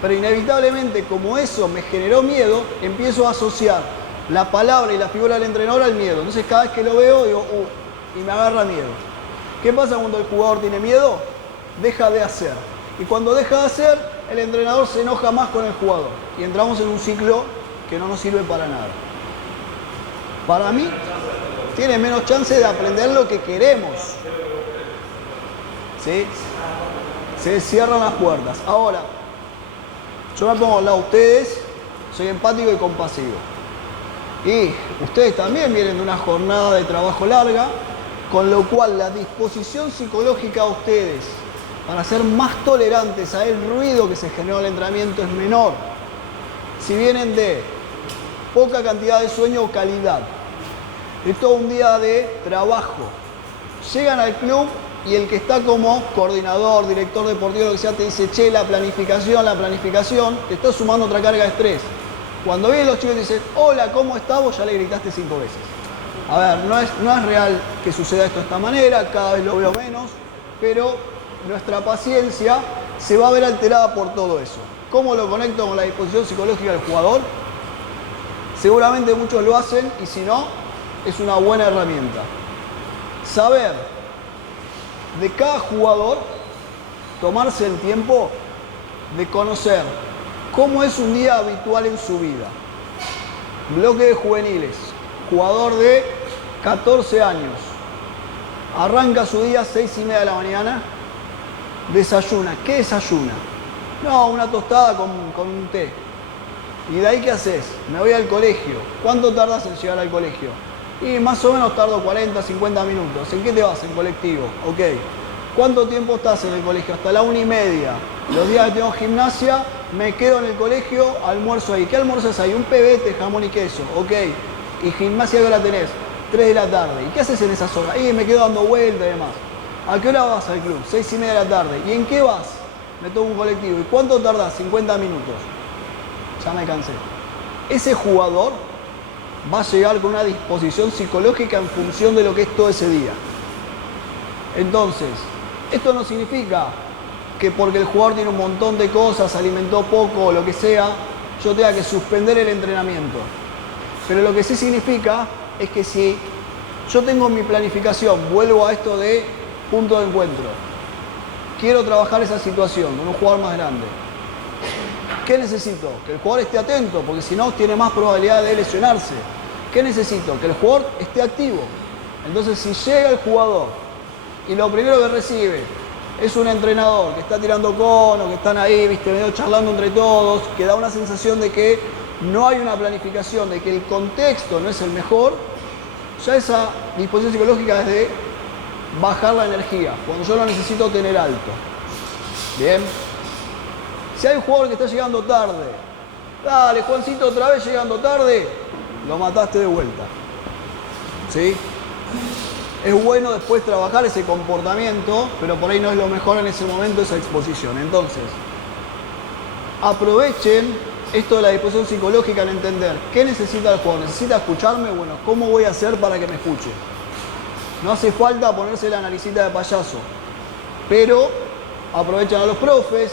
pero inevitablemente, como eso me generó miedo, empiezo a asociar la palabra y la figura del entrenador al miedo. Entonces cada vez que lo veo digo, y me agarra miedo. ¿Qué pasa cuando el jugador tiene miedo? Deja de hacer. Y cuando deja de hacer, el entrenador se enoja más con el jugador. Y entramos en un ciclo que no nos sirve para nada. Para mí, tiene menos chance de aprender lo que queremos. ¿Sí? Se cierran las puertas. Ahora, yo me pongo al lado de ustedes, soy empático y compasivo. Y ustedes también vienen de una jornada de trabajo larga, con lo cual la disposición psicológica de ustedes para ser más tolerantes a el ruido que se generó en el entrenamiento es menor. Si vienen de poca cantidad de sueño o calidad, es todo un día de trabajo. Llegan al club y el que está como coordinador, director deportivo, lo que sea, te dice, che, la planificación, te está sumando otra carga de estrés. Cuando vienen los chicos y dicen, hola, ¿cómo estás? Vos ya le gritaste 5 veces. A ver, no es real que suceda esto de esta manera, cada vez lo veo menos, pero nuestra paciencia se va a ver alterada por todo eso. ¿Cómo lo conecto con la disposición psicológica del jugador? Seguramente muchos lo hacen y si no, es una buena herramienta. Saber de cada jugador, tomarse el tiempo de conocer cómo es un día habitual en su vida. Bloque de juveniles, jugador de 14 años, arranca su día 6:30 de la mañana, desayuna. ¿Qué desayuna? No, una tostada con un té. ¿Y de ahí qué haces? Me voy al colegio. ¿Cuánto tardas en llegar al colegio? Y más o menos tardo 40, 50 minutos. ¿En qué te vas? En colectivo. Ok. ¿Cuánto tiempo estás en el colegio? Hasta la 1:30. Los días que tengo gimnasia, me quedo en el colegio, almuerzo ahí. ¿Qué almuerzas ahí? Un pebete, jamón y queso. Ok. ¿Y gimnasia qué hora tenés? 3 de la tarde. ¿Y qué haces en esas horas? Y me quedo dando vueltas y demás. ¿A qué hora vas al club? 6:30 de la tarde. ¿Y en qué vas? Me tomo un colectivo. ¿Y cuánto tardás? 50 minutos. Ya me cansé. Ese jugador va a llegar con una disposición psicológica en función de lo que es todo ese día. Entonces, esto no significa que porque el jugador tiene un montón de cosas, alimentó poco o lo que sea, yo tenga que suspender el entrenamiento. Pero lo que sí significa es que si yo tengo mi planificación, vuelvo a esto de punto de encuentro, quiero trabajar esa situación con un jugador más grande. ¿Qué necesito? Que el jugador esté atento, porque si no tiene más probabilidad de lesionarse. ¿Qué necesito? Que el jugador esté activo. Entonces, si llega el jugador y lo primero que recibe es un entrenador que está tirando conos, que están ahí, viste, medio charlando entre todos, que da una sensación de que no hay una planificación, de que el contexto no es el mejor, Ya esa disposición psicológica es de bajar la energía, cuando yo lo necesito tener alto. Bien. Si hay un jugador que está llegando tarde, dale, Juancito, otra vez llegando tarde, lo mataste de vuelta. ¿Sí? Es bueno después trabajar ese comportamiento, pero por ahí no es lo mejor en ese momento esa exposición. Entonces, aprovechen esto de la disposición psicológica en entender qué necesita el jugador. ¿Necesita escucharme? Bueno, ¿cómo voy a hacer para que me escuche? No hace falta ponerse la naricita de payaso, pero aprovechen a los profes,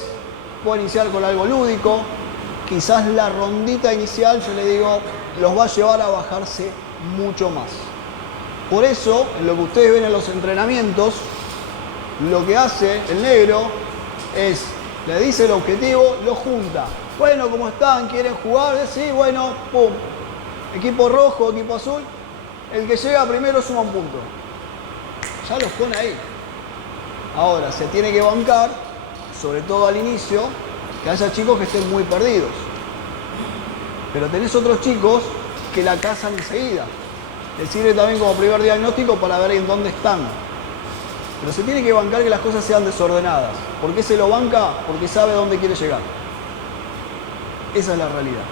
pueden iniciar con algo lúdico. Quizás la rondita inicial, yo le digo, los va a llevar a bajarse mucho más. Por eso, en lo que ustedes ven en los entrenamientos, lo que hace el negro es, le dice el objetivo, lo junta. Bueno, ¿cómo están? ¿Quieren jugar? Sí, bueno, pum. Equipo rojo, equipo azul. El que llega primero suma un punto. Ya los pone ahí. Ahora, se tiene que bancar, sobre todo al inicio, que haya chicos que estén muy perdidos. Pero tenés otros chicos que la cazan enseguida. Les sirve también como primer diagnóstico para ver en dónde están. Pero se tiene que bancar que las cosas sean desordenadas. ¿Por qué se lo banca? Porque sabe dónde quiere llegar. Esa es la realidad.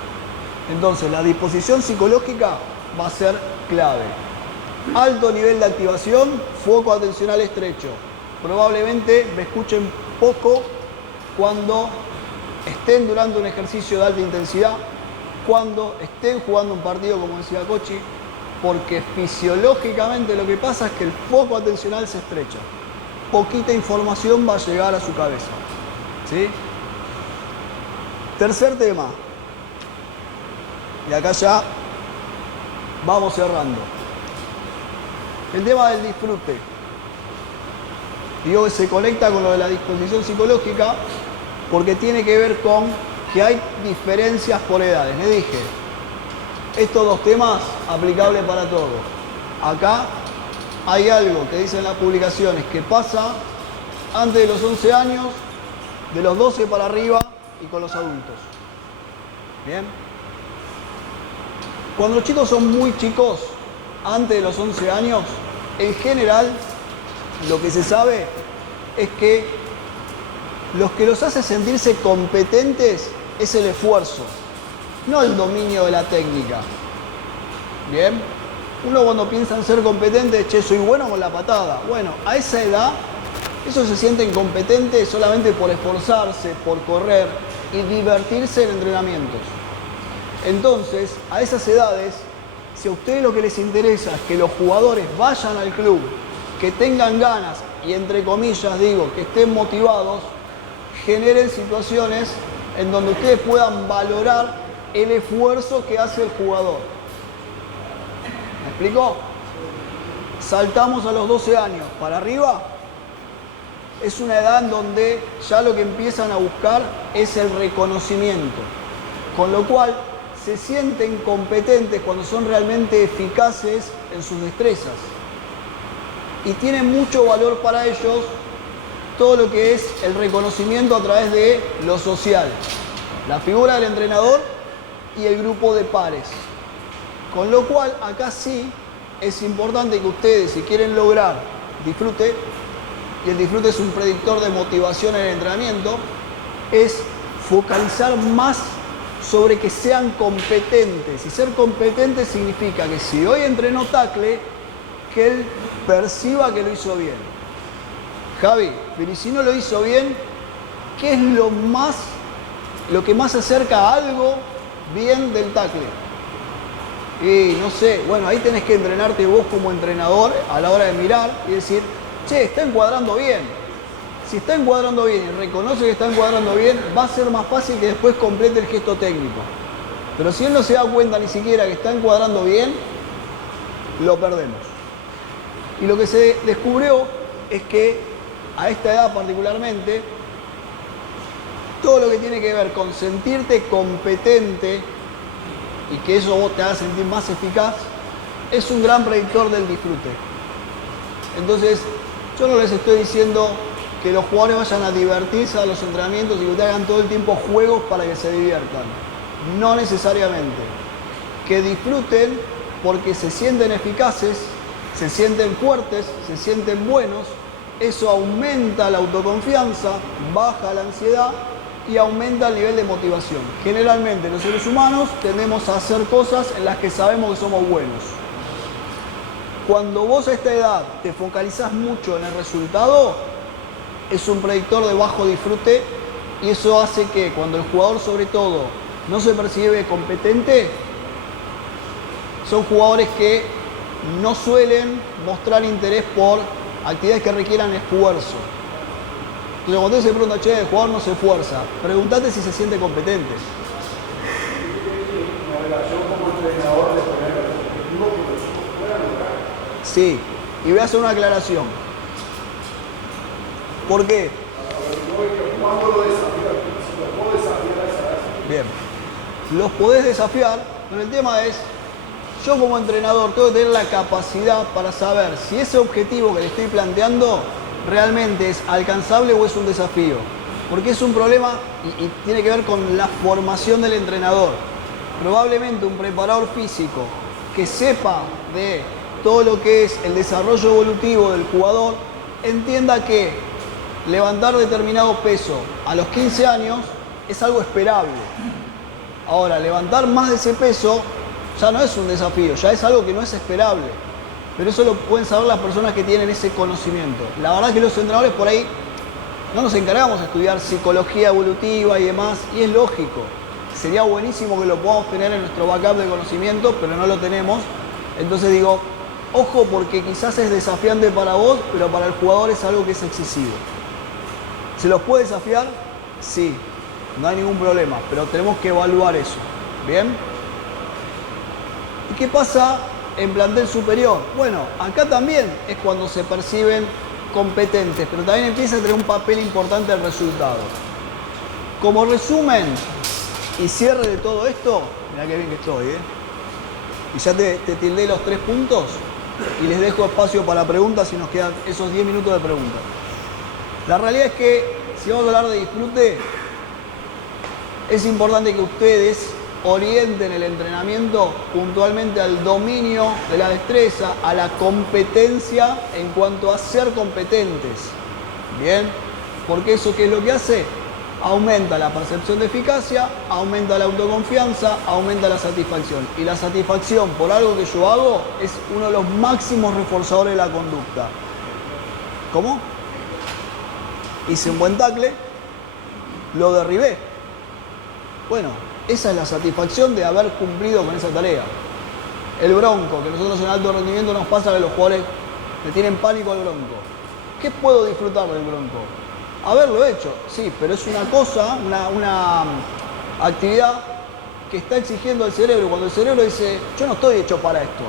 Entonces, la disposición psicológica va a ser clave. Alto nivel de activación, foco atencional estrecho. Probablemente me escuchen poco cuando estén durante un ejercicio de alta intensidad, cuando estén jugando un partido, como decía Cochi, porque fisiológicamente lo que pasa es que el foco atencional se estrecha. Poquita información va a llegar a su cabeza. ¿Sí? Tercer tema. Y acá ya vamos cerrando. El tema del disfrute. Digo que se conecta con lo de la disposición psicológica porque tiene que ver con que hay diferencias por edades. Le dije, estos dos temas aplicables para todos. Acá hay algo que dicen las publicaciones que pasa antes de los 11 años, de los 12 para arriba y con los adultos. ¿Bien? Cuando los chicos son muy chicos, antes de los 11 años, en general, lo que se sabe es que los que los hace sentirse competentes es el esfuerzo, no el dominio de la técnica. ¿Bien? Uno cuando piensa en ser competente, che, soy bueno con la patada. Bueno, a esa edad, esos se sienten competentes solamente por esforzarse, por correr y divertirse en entrenamientos. Entonces, a esas edades, si a ustedes lo que les interesa es que los jugadores vayan al club, que tengan ganas y entre comillas digo, que estén motivados, generen situaciones en donde ustedes puedan valorar el esfuerzo que hace el jugador. ¿Me explico? Saltamos a los 12 años para arriba. Es una edad en donde ya lo que empiezan a buscar es el reconocimiento. Con lo cual se sienten competentes cuando son realmente eficaces en sus destrezas. Y tiene mucho valor para ellos todo lo que es el reconocimiento a través de lo social. La figura del entrenador y el grupo de pares. Con lo cual, acá sí es importante que ustedes, si quieren lograr disfrute, y el disfrute es un predictor de motivación en el entrenamiento, es focalizar más sobre que sean competentes. Y ser competente significa que si hoy entrenó tackle, que él perciba que lo hizo bien. Javi, pero si no lo hizo bien, ¿qué es lo que más se acerca a algo bien del tackle? Y no sé, bueno, ahí tenés que entrenarte vos como entrenador a la hora de mirar y decir, che, está encuadrando bien. Si está encuadrando bien y reconoce que está encuadrando bien, va a ser más fácil que después complete el gesto técnico. Pero si él no se da cuenta ni siquiera que está encuadrando bien, lo perdemos. Y lo que se descubrió es que a esta edad particularmente, todo lo que tiene que ver con sentirte competente y que eso vos te haga sentir más eficaz, es un gran predictor del disfrute. Entonces, yo no les estoy diciendo que los jugadores vayan a divertirse a los entrenamientos y que te hagan todo el tiempo juegos para que se diviertan. No necesariamente. Que disfruten porque se sienten eficaces, se sienten fuertes, se sienten buenos. Eso aumenta la autoconfianza, baja la ansiedad y aumenta el nivel de motivación. Generalmente los seres humanos tendemos a hacer cosas en las que sabemos que somos buenos. Cuando vos a esta edad te focalizás mucho en el resultado, es un predictor de bajo disfrute y eso hace que cuando el jugador sobre todo no se percibe competente, son jugadores que no suelen mostrar interés por actividades que requieran esfuerzo. Entonces cuando se pregunta, che, el jugador no se esfuerza, pregúntate si se siente competente. Sí, y voy a hacer una aclaración. ¿Por qué? Bien, los podés desafiar, pero el tema es, yo como entrenador tengo que tener la capacidad para saber si ese objetivo que le estoy planteando realmente es alcanzable o es un desafío. Porque es un problema y tiene que ver con la formación del entrenador. Probablemente un preparador físico que sepa de todo lo que es el desarrollo evolutivo del jugador, entienda que levantar determinado peso a los 15 años es algo esperable. Ahora, levantar más de ese peso ya no es un desafío, ya es algo que no es esperable. Pero eso lo pueden saber las personas que tienen ese conocimiento. La verdad es que los entrenadores por ahí no nos encargamos de estudiar psicología evolutiva y demás, y es lógico. Sería buenísimo que lo podamos tener en nuestro backup de conocimiento, pero no lo tenemos. Entonces digo, ojo, porque quizás es desafiante para vos, pero para el jugador es algo que es excesivo. ¿Se los puede desafiar? Sí, no hay ningún problema, pero tenemos que evaluar eso. ¿Bien? ¿Y qué pasa en plantel superior? Bueno, acá también es cuando se perciben competentes, pero también empieza a tener un papel importante el resultado. Como resumen y cierre de todo esto, mirá qué bien que estoy, y ya te tildé los 3 puntos y les dejo espacio para preguntas si nos quedan esos 10 minutos de preguntas. La realidad es que si vamos a hablar de disfrute, es importante que ustedes orienten el entrenamiento puntualmente al dominio de la destreza, a la competencia en cuanto a ser competentes. ¿Bien? Porque eso, ¿qué es lo que hace? Aumenta la percepción de eficacia, aumenta la autoconfianza, aumenta la satisfacción. Y la satisfacción por algo que yo hago es uno de los máximos reforzadores de la conducta. ¿Cómo? Hice un buen tackle, lo derribé. Bueno, esa es la satisfacción de haber cumplido con esa tarea. El bronco, que nosotros en alto rendimiento nos pasa que los jugadores le tienen pánico al bronco. ¿Qué puedo disfrutar del bronco? Haberlo hecho, sí, pero es una cosa, una actividad que está exigiendo al cerebro. Cuando el cerebro dice, yo no estoy hecho para esto,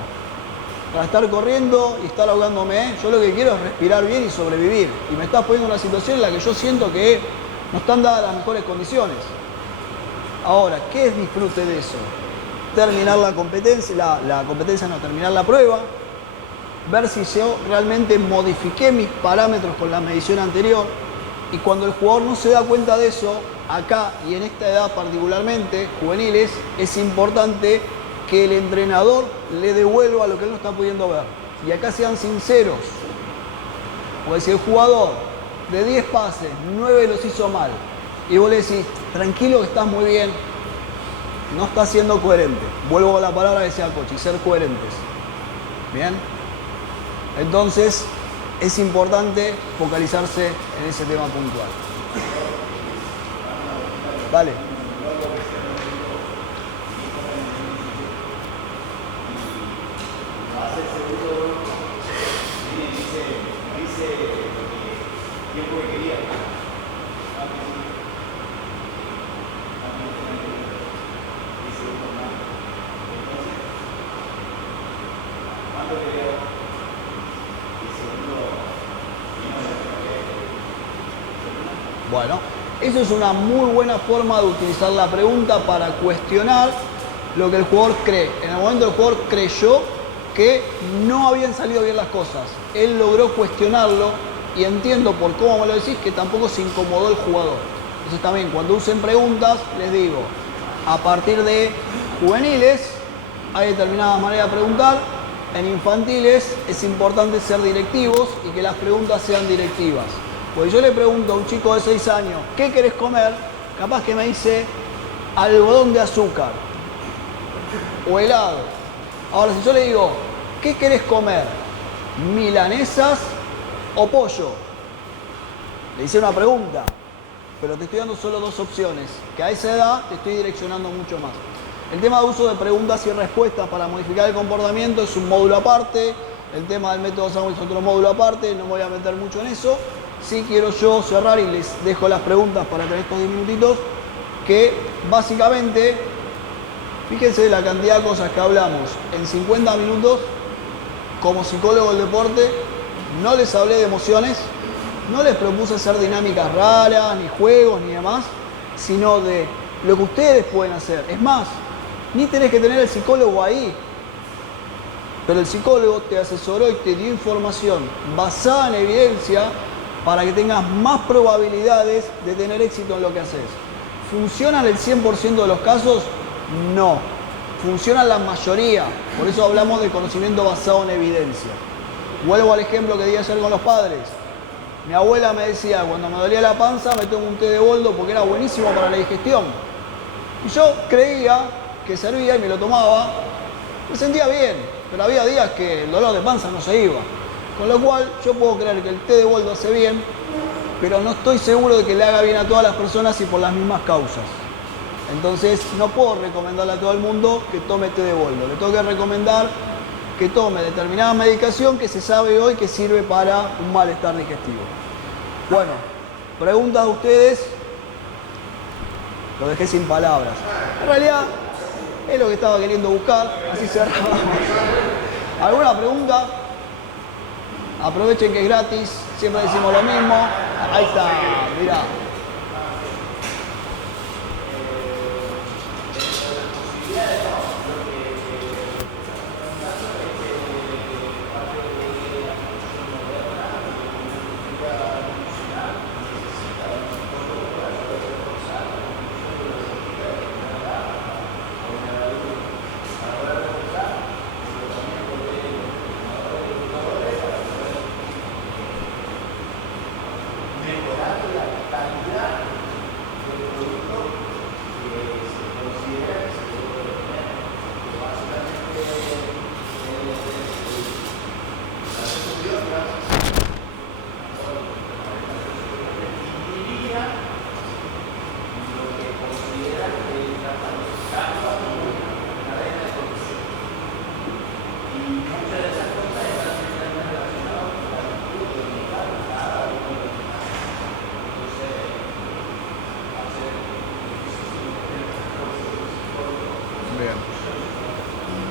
para estar corriendo y estar ahogándome, yo lo que quiero es respirar bien y sobrevivir. Y me estás poniendo en una situación en la que yo siento que no están dadas las mejores condiciones. Ahora, ¿qué es disfrute de eso? Terminar la competencia, terminar la prueba, ver si yo realmente modifiqué mis parámetros con la medición anterior. Y cuando el jugador no se da cuenta de eso, acá y en esta edad particularmente, juveniles, es importante que el entrenador le devuelva lo que él no está pudiendo ver. Y acá sean sinceros. Porque si el jugador de 10 pases, 9 los hizo mal, y vos le decís, tranquilo que estás muy bien, no estás siendo coherente. Vuelvo a la palabra que decía Cochi, ser coherentes. ¿Bien? Entonces, es importante focalizarse en ese tema puntual. Dale. Bueno, eso es una muy buena forma de utilizar la pregunta para cuestionar lo que el jugador cree. En el momento el jugador creyó que no habían salido bien las cosas. Él logró cuestionarlo y entiendo por cómo me lo decís que tampoco se incomodó el jugador. Entonces también cuando usen preguntas les digo, a partir de juveniles hay determinadas maneras de preguntar. En infantiles es importante ser directivos y que las preguntas sean directivas. Porque yo le pregunto a un chico de 6 años, ¿qué querés comer? Capaz que me dice algodón de azúcar o helado. Ahora, si yo le digo, ¿qué querés comer? ¿Milanesas o pollo? Le hice una pregunta, pero te estoy dando solo 2 opciones, que a esa edad te estoy direccionando mucho más. El tema de uso de preguntas y respuestas para modificar el comportamiento es un módulo aparte. El tema del método Samuel es otro módulo aparte, no me voy a meter mucho en eso. Sí quiero yo cerrar y les dejo las preguntas para tener estos 10 minutitos, que básicamente, fíjense la cantidad de cosas que hablamos en 50 minutos. Como psicólogo del deporte, no les hablé de emociones, no les propuse hacer dinámicas raras, ni juegos, ni demás, sino de lo que ustedes pueden hacer. Es más, ni tenés que tener el psicólogo ahí, pero el psicólogo te asesoró y te dio información basada en evidencia para que tengas más probabilidades de tener éxito en lo que haces. ¿Funcionan el 100% de los casos? No. Funcionan la mayoría. Por eso hablamos de conocimiento basado en evidencia. Vuelvo al ejemplo que di ayer con los padres. Mi abuela me decía, cuando me dolía la panza, me tomo un té de boldo porque era buenísimo para la digestión. Y yo creía que servía y me lo tomaba. Me sentía bien, pero había días que el dolor de panza no se iba. Con lo cual, yo puedo creer que el té de boldo hace bien, pero no estoy seguro de que le haga bien a todas las personas y por las mismas causas. Entonces, no puedo recomendarle a todo el mundo que tome té de boldo. Le tengo que recomendar que tome determinada medicación que se sabe hoy que sirve para un malestar digestivo. Bueno, preguntas de ustedes. Lo dejé sin palabras. En realidad, es lo que estaba queriendo buscar. Así cerramos. ¿Alguna pregunta? Aprovechen que es gratis. Siempre decimos lo mismo. Ahí está, mirá.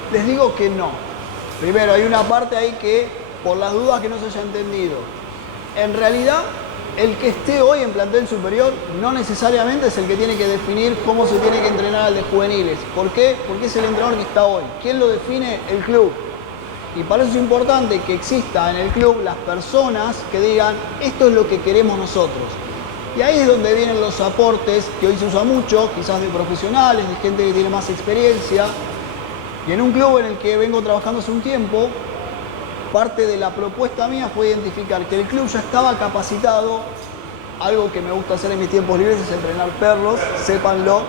Les digo que no. Primero, hay una parte ahí que, por las dudas que no se haya entendido, en realidad, el que esté hoy en plantel superior no necesariamente es el que tiene que definir cómo se tiene que entrenar al de juveniles. ¿Por qué? Porque es el entrenador que está hoy. ¿Quién lo define? El club. Y para eso es importante que exista en el club las personas que digan, esto es lo que queremos nosotros. Y ahí es donde vienen los aportes que hoy se usa mucho, quizás de profesionales, de gente que tiene más experiencia. Y en un club en el que vengo trabajando hace un tiempo, parte de la propuesta mía fue identificar que el club ya estaba capacitado. Algo que me gusta hacer en mis tiempos libres es entrenar perros, sépanlo,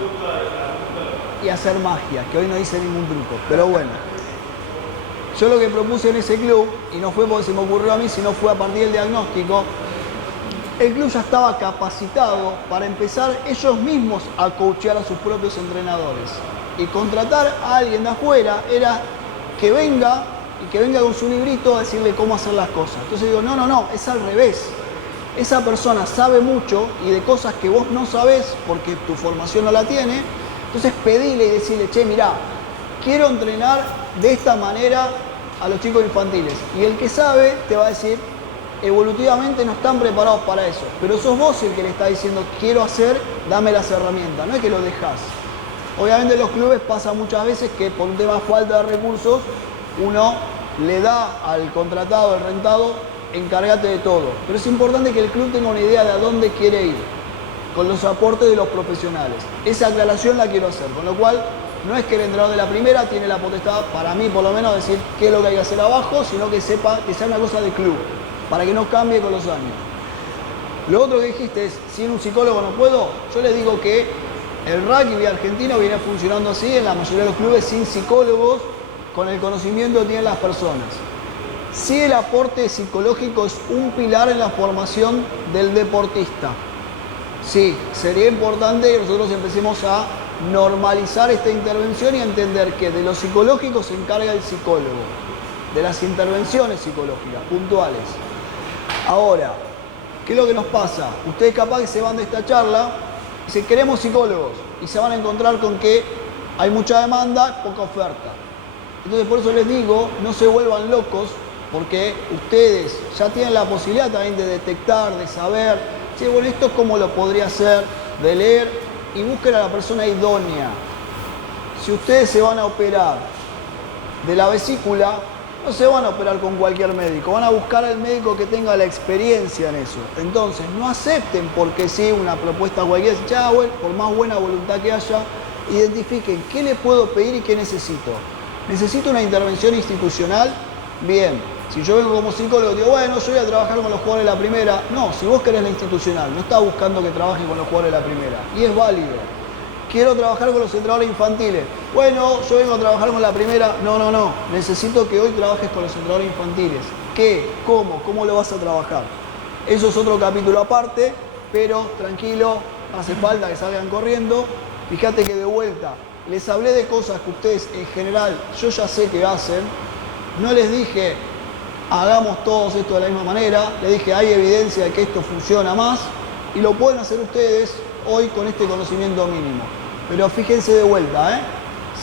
y hacer magia, que hoy no hice ningún truco, pero bueno. Yo lo que propuse en ese club, y no fue porque se me ocurrió a mí, sino fue a partir del diagnóstico, el club ya estaba capacitado para empezar ellos mismos a coachear a sus propios entrenadores. Y contratar a alguien de afuera era que venga y que venga con su librito a decirle cómo hacer las cosas. Entonces digo, no, es al revés. Esa persona sabe mucho y de cosas que vos no sabés porque tu formación no la tiene. Entonces pedile y decirle, che, mirá, quiero entrenar de esta manera a los chicos infantiles. Y el que sabe te va a decir, evolutivamente no están preparados para eso. Pero sos vos el que le está diciendo, quiero hacer, dame las herramientas. No es que lo dejás. Obviamente en los clubes pasa muchas veces que por un tema de falta de recursos, uno le da al contratado, al rentado, encárgate de todo. Pero es importante que el club tenga una idea de a dónde quiere ir, con los aportes de los profesionales. Esa aclaración la quiero hacer, con lo cual no es que el entrenador de la primera tiene la potestad, para mí por lo menos, de decir qué es lo que hay que hacer abajo, sino que sepa que sea una cosa de club, para que no cambie con los años. Lo otro que dijiste es, sin un psicólogo no puedo. Yo les digo que el rugby argentino viene funcionando así en la mayoría de los clubes sin psicólogos, con el conocimiento que tienen las personas. Sí, el aporte psicológico es un pilar en la formación del deportista. Sí, sería importante que nosotros empecemos a normalizar esta intervención y a entender que de lo psicológico se encarga el psicólogo, de las intervenciones psicológicas puntuales. Ahora, ¿qué es lo que nos pasa? Ustedes capaz que se van de esta charla y dicen, queremos psicólogos, y se van a encontrar con que hay mucha demanda, poca oferta. Entonces por eso les digo, no se vuelvan locos, porque ustedes ya tienen la posibilidad también de detectar, de saber, sí, bueno, esto cómo lo podría hacer, de leer, y busquen a la persona idónea. Si ustedes se van a operar de la vesícula, no se van a operar con cualquier médico, van a buscar al médico que tenga la experiencia en eso. Entonces, no acepten porque sí una propuesta cualquiera, ya, bueno, por más buena voluntad que haya, identifiquen qué le puedo pedir y qué necesito. ¿Necesito una intervención institucional? Bien. Si yo vengo como psicólogo, digo, bueno, yo voy a trabajar con los jugadores de la primera. No, si vos querés la institucional, no estás buscando que trabaje con los jugadores de la primera. Y es válido. Quiero trabajar con los entrenadores infantiles. Bueno, yo vengo a trabajar con la primera. No, no, no. Necesito que hoy trabajes con los entrenadores infantiles. ¿Qué? ¿Cómo? ¿Cómo lo vas a trabajar? Eso es otro capítulo aparte, pero tranquilo, hace falta que salgan corriendo. Fíjate que de vuelta, les hablé de cosas que ustedes en general, yo ya sé que hacen. No les dije, hagamos todos esto de la misma manera. Les dije, hay evidencia de que esto funciona más y lo pueden hacer ustedes hoy con este conocimiento mínimo. Pero fíjense de vuelta,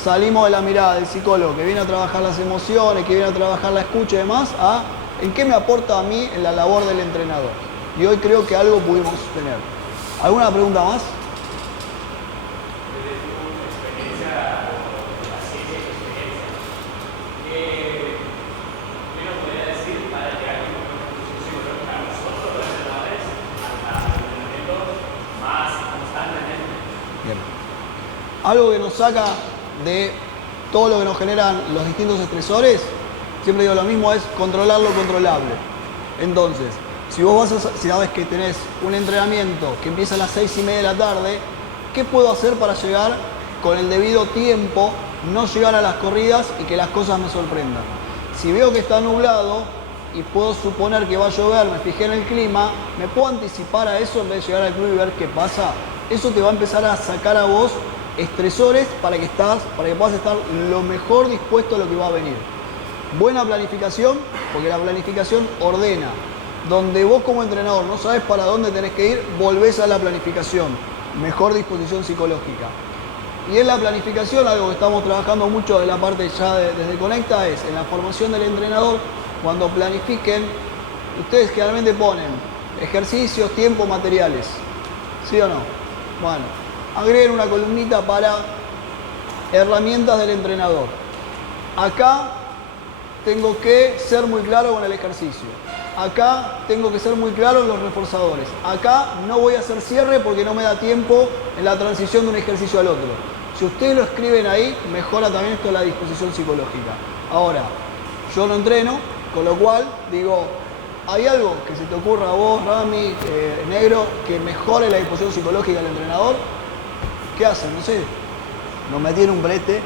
salimos de la mirada del psicólogo que viene a trabajar las emociones, que viene a trabajar la escucha y demás, a en qué me aporta a mí en la labor del entrenador. Y hoy creo que algo pudimos tener. ¿Alguna pregunta más? Algo que nos saca de todo lo que nos generan los distintos estresores, siempre digo lo mismo, es controlar lo controlable. Entonces, si vos si sabes que tenés un entrenamiento que empieza a las 6:30 de la tarde, ¿qué puedo hacer para llegar con el debido tiempo, no llegar a las corridas y que las cosas me sorprendan? Si veo que está nublado y puedo suponer que va a llover, me fijé en el clima, ¿me puedo anticipar a eso en vez de llegar al club y ver qué pasa? Eso te va a empezar a sacar a vos estresores para que puedas estar lo mejor dispuesto a lo que va a venir. Buena planificación, porque la planificación ordena. Donde vos como entrenador no sabes para dónde tenés que ir, volvés a la planificación. Mejor disposición psicológica. Y en la planificación, algo que estamos trabajando mucho de la parte ya desde Conecta, es en la formación del entrenador, cuando planifiquen, ustedes generalmente ponen ejercicios, tiempo, materiales. ¿Sí o no? Bueno, agreguen una columnita para herramientas del entrenador. Acá tengo que ser muy claro con el ejercicio. Acá tengo que ser muy claro en los reforzadores. Acá no voy a hacer cierre porque no me da tiempo en la transición de un ejercicio al otro. Si ustedes lo escriben ahí, mejora también esto la disposición psicológica. Ahora, yo no entreno, con lo cual digo, ¿hay algo que se te ocurra a vos, Rami, Negro, que mejore la disposición psicológica del entrenador? ¿Qué hacen? No sé. Nos metieron un brete.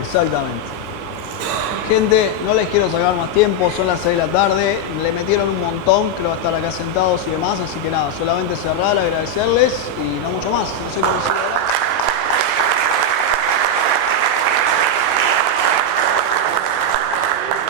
Exactamente. Gente, no les quiero sacar más tiempo, son las 6 de la tarde, le metieron un montón, creo estar acá sentados y demás, así que nada, solamente cerrar, agradecerles y no mucho más. No sé cómo sigue.